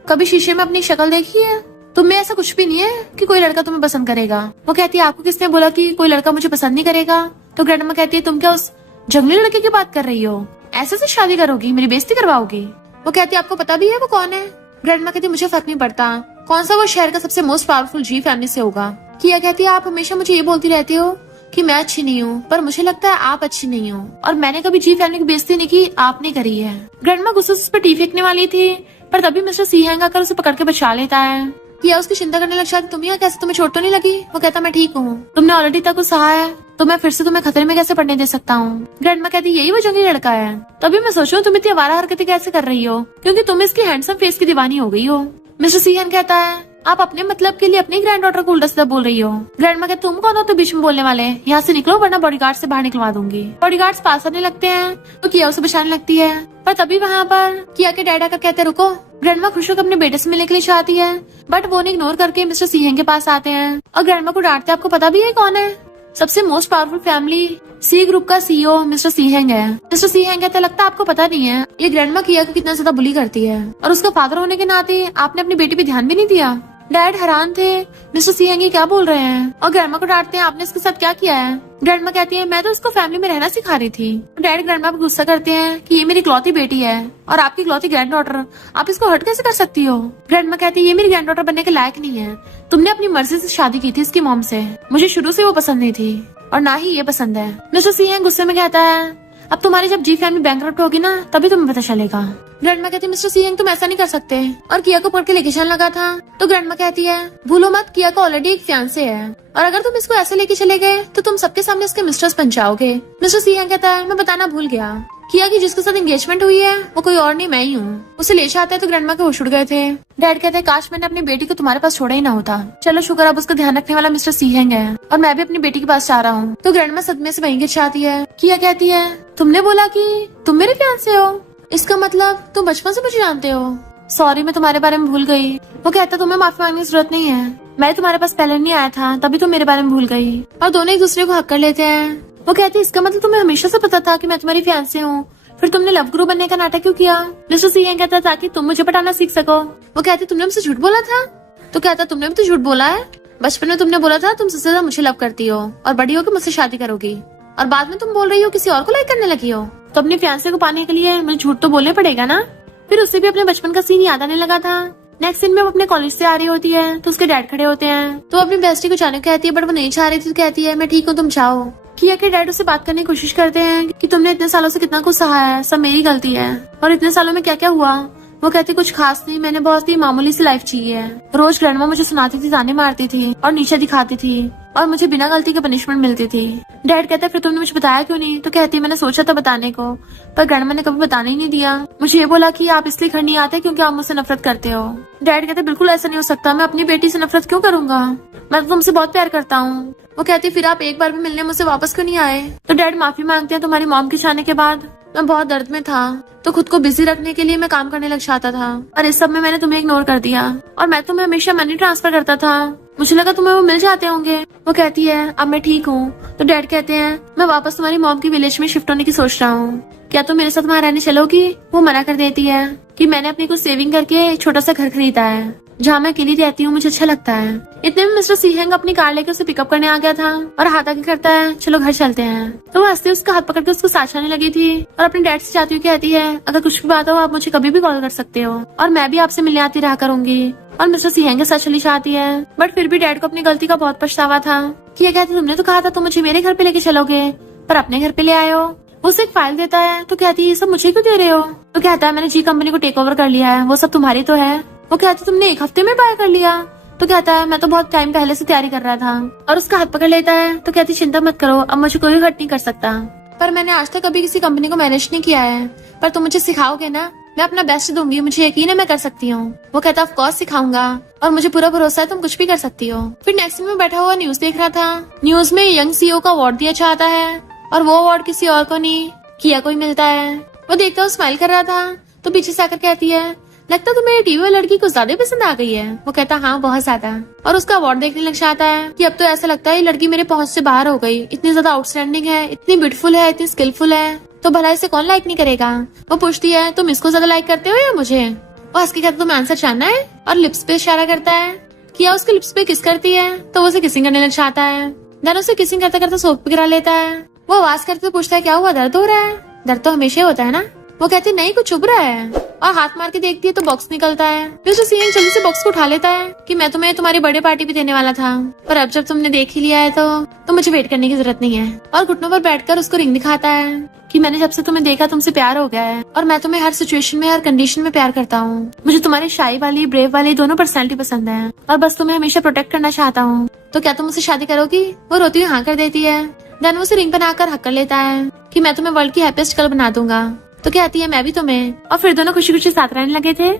कभी शीशे में अपनी शक्ल देखी है? तुम में ऐसा कुछ भी नहीं है कि कोई लड़का तुम्हें पसंद करेगा। वो कहती है आपको किसने बोला कि कोई लड़का मुझे पसंद नहीं करेगा? तो ग्रैंडमा कहती है तुम क्या उस जंगली लड़के की बात कर रही हो, ऐसे से शादी करोगी, मेरी बेइज्जती करवाओगी? वो कहती है आपको पता भी है वो कौन है? ग्रैंडमा कहती है मुझे फर्क नहीं पड़ता कौन सा वो शहर का सबसे मोस्ट पावरफुल जी फैमिली से होगा। किया कहती है आप हमेशा मुझे ये बोलती रहती हो कि मैं अच्छी नहीं हूँ, पर मुझे लगता है आप अच्छी नहीं हो और मैंने कभी जी फैमिली की बेइज्जती नहीं की, आपने करी है। ग्रैंडमा गुस्से से उस पर टी फेंकने वाली थी पर तभी मिस्टर सीहेंग आकर उसे पकड़ के बचा लेता है। किया उसकी चिंता करने लग जाती तुम यहाँ कैसे, तुम्हें चोट तो नहीं लगी? वो कहता मैं ठीक हूँ, तुमने ऑलरेडी तक कुछ सहा है तो मैं फिर से तुम्हें खतरे में कैसे पड़ने दे सकता हूँ। ग्रैंडमा कहती यही वो जंगली लड़का है, तभी मैं सोचूं तुम इतनी आवारा हरकतें कैसे कर रही हो क्योंकि तुम इसकी हैंडसम फेस की दीवानी हो गई हो। मिस्टर सीहन कहता है आप अपने मतलब के लिए अपनी ग्रैंड डॉटर को उल्टा सीधा बोल रही हो। ग्रैंडमा कहती तुम कौन हो तो बीच में बोलने वाले, यहाँ से निकलो वरना बॉडीगार्ड से बाहर निकलवा दूंगी। बॉडीगार्ड्स पास आने लगते हैं तो किया उसे बचाने लगती है पर तभी वहाँ पर किया के डैड आकर कहते रुको। ग्रैंडमा खुश होकर अपने बेटे से मिलने के लिए चाहती है बट वो उन्हें इग्नोर करके मिस्टर सीहेंग के पास आते हैं और ग्रैंडमा को डांटते आपको पता भी है कौन है? सबसे most powerful family C group का सीईओ मिस्टर सीहेंग है। मिस्टर सीहेंग कहते लगता आपको पता नहीं है ये ग्रैंडमा किया को कितना ज्यादा बुली करती है और उसका फादर होने के नाते आपने अपनी बेटी पे ध्यान भी नहीं दिया। डैड हैरान थे मिस्टर सीहेंग ये क्या बोल रहे हैं और ग्रैंडमा को डांटते हैं आपने इसके साथ क्या किया है। ग्रैंडमा कहती है मैं तो इसको फैमिली में रहना सिखा रही थी। डैड ग्रैंडमा पे गुस्सा करते हैं कि ये मेरी इकलौती बेटी है और आपकी इकलौती ग्रैंड डॉटर, आप इसको हर्ट कैसे कर सकती हो? ग्रैंडमा कहती है ये मेरी ग्रैंड डॉटर बनने के लायक नहीं है, तुमने अपनी मर्जी से शादी की थी इसकी मॉम से, मुझे शुरू से वो पसंद नहीं थी और ना ही ये पसंद है। मिस्टर सीहेंग गुस्से में कहता है अब तुम्हारी जब जी फैमिली बैंकरप्ट होगी ना तभी तुम्हें पता चलेगा। ग्रैंडमा कहती है मिस्टर सीहेंग तुम ऐसा नहीं कर सकते और किया को पकड़ के लेके चलने लगा था। तो ग्रैंडमा कहती है भूलो मत किया को ऑलरेडी एक फियांसे है और अगर तुम इसको ऐसे लेके चले गए तो तुम सबके सामने इसके मिस्ट्रेस बन जाओगे। मिस्टर सीहेंग कहता है मैं बताना भूल गया, किया की जिसके साथ एंगेजमेंट हुई है वो कोई और नहीं मैं ही हूँ। उसे ले जाता है तो ग्रैंडमा के होश उड़ गए थे। डैड कहते हैं काश मैंने अपनी बेटी को तुम्हारे पास छोड़ा ही ना होता, चलो शुक्र अब उसका ध्यान रखने वाला मिस्टर सीहेंग है और मैं भी अपनी बेटी के पास जा रहा हूँ। तो ग्रैंडमा सदमे से वहीं गिर जाती है। किया कहती है तुमने बोला कि तुम मेरे फियांसे हो, इसका मतलब तुम बचपन से मुझे जानते हो? सॉरी, मैं तुम्हारे बारे में भूल गई। वो कहता तुम्हें माफी मांगने की जरूरत नहीं है, मैं तुम्हारे पास पहले नहीं आया था, तभी तुम मेरे बारे में भूल गई। और दोनों एक दूसरे को हक कर लेते हैं। वो कहती इसका मतलब तुम्हें हमेशा से पता था कि मैं तुम्हारी फियांसे हूँ, फिर तुमने लव गुरु बनने का नाटक क्यों किया? मिस्टर सी कहता ताकि तुम मुझे पटाना सीख सको। वो कहती तुमने मुझसे झूठ बोला था। तो कहता तुमने भी तो झूठ बोला है। बचपन में तुमने बोला था तुम सबसे ज्यादा मुझे लव करती हो और बड़ी होकर मुझसे शादी करोगी, और बाद में तुम बोल रही हो किसी और को लाइक करने लगी हो। तो अपने फियांसे को पाने के लिए मुझे झूठ तो बोलने पड़ेगा ना। फिर उससे भी अपने बचपन का सीन याद आने लगा था। नेक्स्ट सीन में वो अपने कॉलेज से आ रही होती है तो उसके डैड खड़े होते हैं। तो अपनी बेस्टी को जाने को कहती है, बट वो नहीं चाह रही थी। तो कहती है मैं ठीक हूँ, तुम जाओ। किया के डैड उससे बात करने की कोशिश करते हैं कि तुमने इतने सालों से कितना कुछ सहा है, सब मेरी गलती है, और इतने सालों में क्या क्या हुआ। वो कहती कुछ खास नहीं, मैंने बहुत ही मामूली सी लाइफ जी है। रोज ग्रैंडमा मुझे सुनाती थी, ताने मारती थी और नीचे दिखाती थी, और मुझे बिना गलती के पनिशमेंट मिलती थी। डैड कहता है फिर तुमने मुझे बताया क्यों नहीं? तो कहती है मैंने सोचा था बताने को, पर ग्रैंडमा ने कभी बताने ही नहीं दिया। मुझे ये बोला कि आप इसलिए घर नहीं आते क्योंकि आप मुझसे नफरत करते हो। डैड कहते बिल्कुल ऐसा नहीं हो सकता, मैं अपनी बेटी से नफरत क्यों करूंगा, मैं तो तुमसे बहुत प्यार करता हूँ। वो कहती फिर आप एक बार भी मिलने मुझसे वापस क्यों नहीं आए? तो डैड माफी मांगते हैं तुम्हारी मॉम के जाने के बाद मैं बहुत दर्द में था, तो खुद को बिजी रखने के लिए मैं काम करने लग जाता था, और इस सब में मैंने तुम्हें इग्नोर कर दिया, और मैं तुम्हें हमेशा मनी ट्रांसफर करता था, मुझे लगा तुम्हें वो मिल जाते होंगे। वो कहती है अब मैं ठीक हूँ। तो डैड कहते हैं मैं वापस तुम्हारी मॉम की विलेज में शिफ्ट होने की सोच रहा हूँ, क्या तुम मेरे साथ वहाँ रहने चलोगी? वो मना कर देती है कि मैंने अपनी कुछ सेविंग करके एक छोटा सा घर खरीदा है जहाँ मैं अकेली रहती हूँ, मुझे अच्छा लगता है। इतने में मिस्टर सीहेंग अपनी कार लेकर उसे पिकअप करने आ गया था और हाथ आगे करता है चलो घर चलते हैं। तो वो हंसते उसका हाथ पकड़ के उसको साथ आने लगी थी और अपने डैड से चाहती हुई कहती है अगर कुछ भी बात हो आप मुझे कभी भी कॉल कर सकते हो, और मैं भी आपसे मिलने आती रहा करूंगी। और मिस्टर सीहेंग के साथ चली जाती है, बट फिर भी डैड को अपनी गलती का बहुत पछतावा था कि ये कहती तुमने तो कहा था तुम मुझे मेरे घर पे लेके चलोगे, पर अपने घर पे ले आए हो। वो उसे एक फाइल देता है तो कहती है ये सब मुझे क्यों दे रहे हो? तो कहता है मैंने जी कंपनी को टेक ओवर कर लिया है, वो सब तुम्हारी तो है। वो कहती तुमने एक हफ्ते में बाय कर लिया? तो कहता है मैं तो बहुत टाइम पहले से तैयारी कर रहा था, और उसका हाथ पकड़ लेता है। तो कहती चिंता मत करो, अब मुझे कोई हर्ट नहीं कर सकता, पर मैंने आज तक कभी किसी कंपनी को मैनेज नहीं किया है, पर तुम मुझे सिखाओगे ना, मैं अपना बेस्ट दूंगी, मुझे यकीन है मैं कर सकती हूँ। वो कहता ऑफ कोर्स सिखाऊंगा और मुझे पूरा भरोसा है तुम कुछ भी कर सकती हो। फिर नेक्स्ट में बैठा हुआ न्यूज देख रहा था। न्यूज में यंग सीईओ का अवार्ड दिया जाता है, और वो अवार्ड किसी और को नहीं किया कोई मिलता है। वो देखता हुआ स्माइल कर रहा था तो पीछे से आकर कहती है लगता तुम्हें टीवी वाली लड़की को ज्यादा पसंद आ गई है। वो कहता हाँ बहुत ज्यादा, और उसका अवार्ड देखने लग जाता है कि अब तो ऐसा लगता है ये लड़की मेरे पहुंच से बाहर हो गई, इतनी ज्यादा आउटस्टैंडिंग है, इतनी ब्यूटीफुल है, इतनी स्किलफुल है, तो भला इसे कौन लाइक नहीं करेगा। वो पूछती है तुम इसको ज्यादा लाइक करते हो या मुझे? वो हंस के कहता तुम्हें आंसर जानना है, और लिप्स पे इशारा करता है किया उसके लिप्स पे किस करती है, तो वो उसे किसिंग करने लग जाता है। देन उसे किसिंग करते करते सोप पे गिरा लेता है। वो आवाज करते तो पूछता है क्या हुआ, दर्द हो रहा है? दर्द तो हमेशा होता है ना। वो कहती नहीं कुछ चुभ रहा है, और हाथ मार के देखती है तो बॉक्स निकलता है। फिर उसे सीएम जल्दी से बॉक्स को उठा लेता है कि मैं तुम्हें तुम्हारी बर्थडे पार्टी भी देने वाला था, पर अब जब तुमने देख ही लिया है तो मुझे वेट करने की जरूरत नहीं है। और घुटनों पर बैठकर उसको रिंग दिखाता है कि मैंने जब से तुम्हें देखा तुमसे प्यार हो गया है, और मैं तुम्हें हर सिचुएशन में हर कंडीशन में प्यार करता हूँ। मुझे तुम्हारी शाई वाली ब्रेव वाली दोनों पर्सनैलिटी पसंद है, और बस तुम्हें हमेशा प्रोटेक्ट करना चाहता हूँ, तो क्या तुम मुझसे शादी करोगी? वो रोती हुई हाँ कर देती है। देन वो उसे रिंग बनाकर हक कर लेता है कि मैं तुम्हें वर्ल्ड की हैप्पीएस्ट गर्ल बना दूंगा। तो कहती है मैं भी तुम्हें, और फिर दोनों खुशी खुशी साथ रहने लगे थे।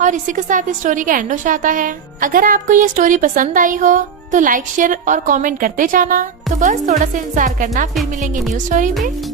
और इसी के साथ इस स्टोरी का एंड हो जाता है। अगर आपको ये स्टोरी पसंद आई हो तो लाइक शेयर और कमेंट करते जाना। तो बस थोड़ा सा इंतजार करना, फिर मिलेंगे न्यू स्टोरी में।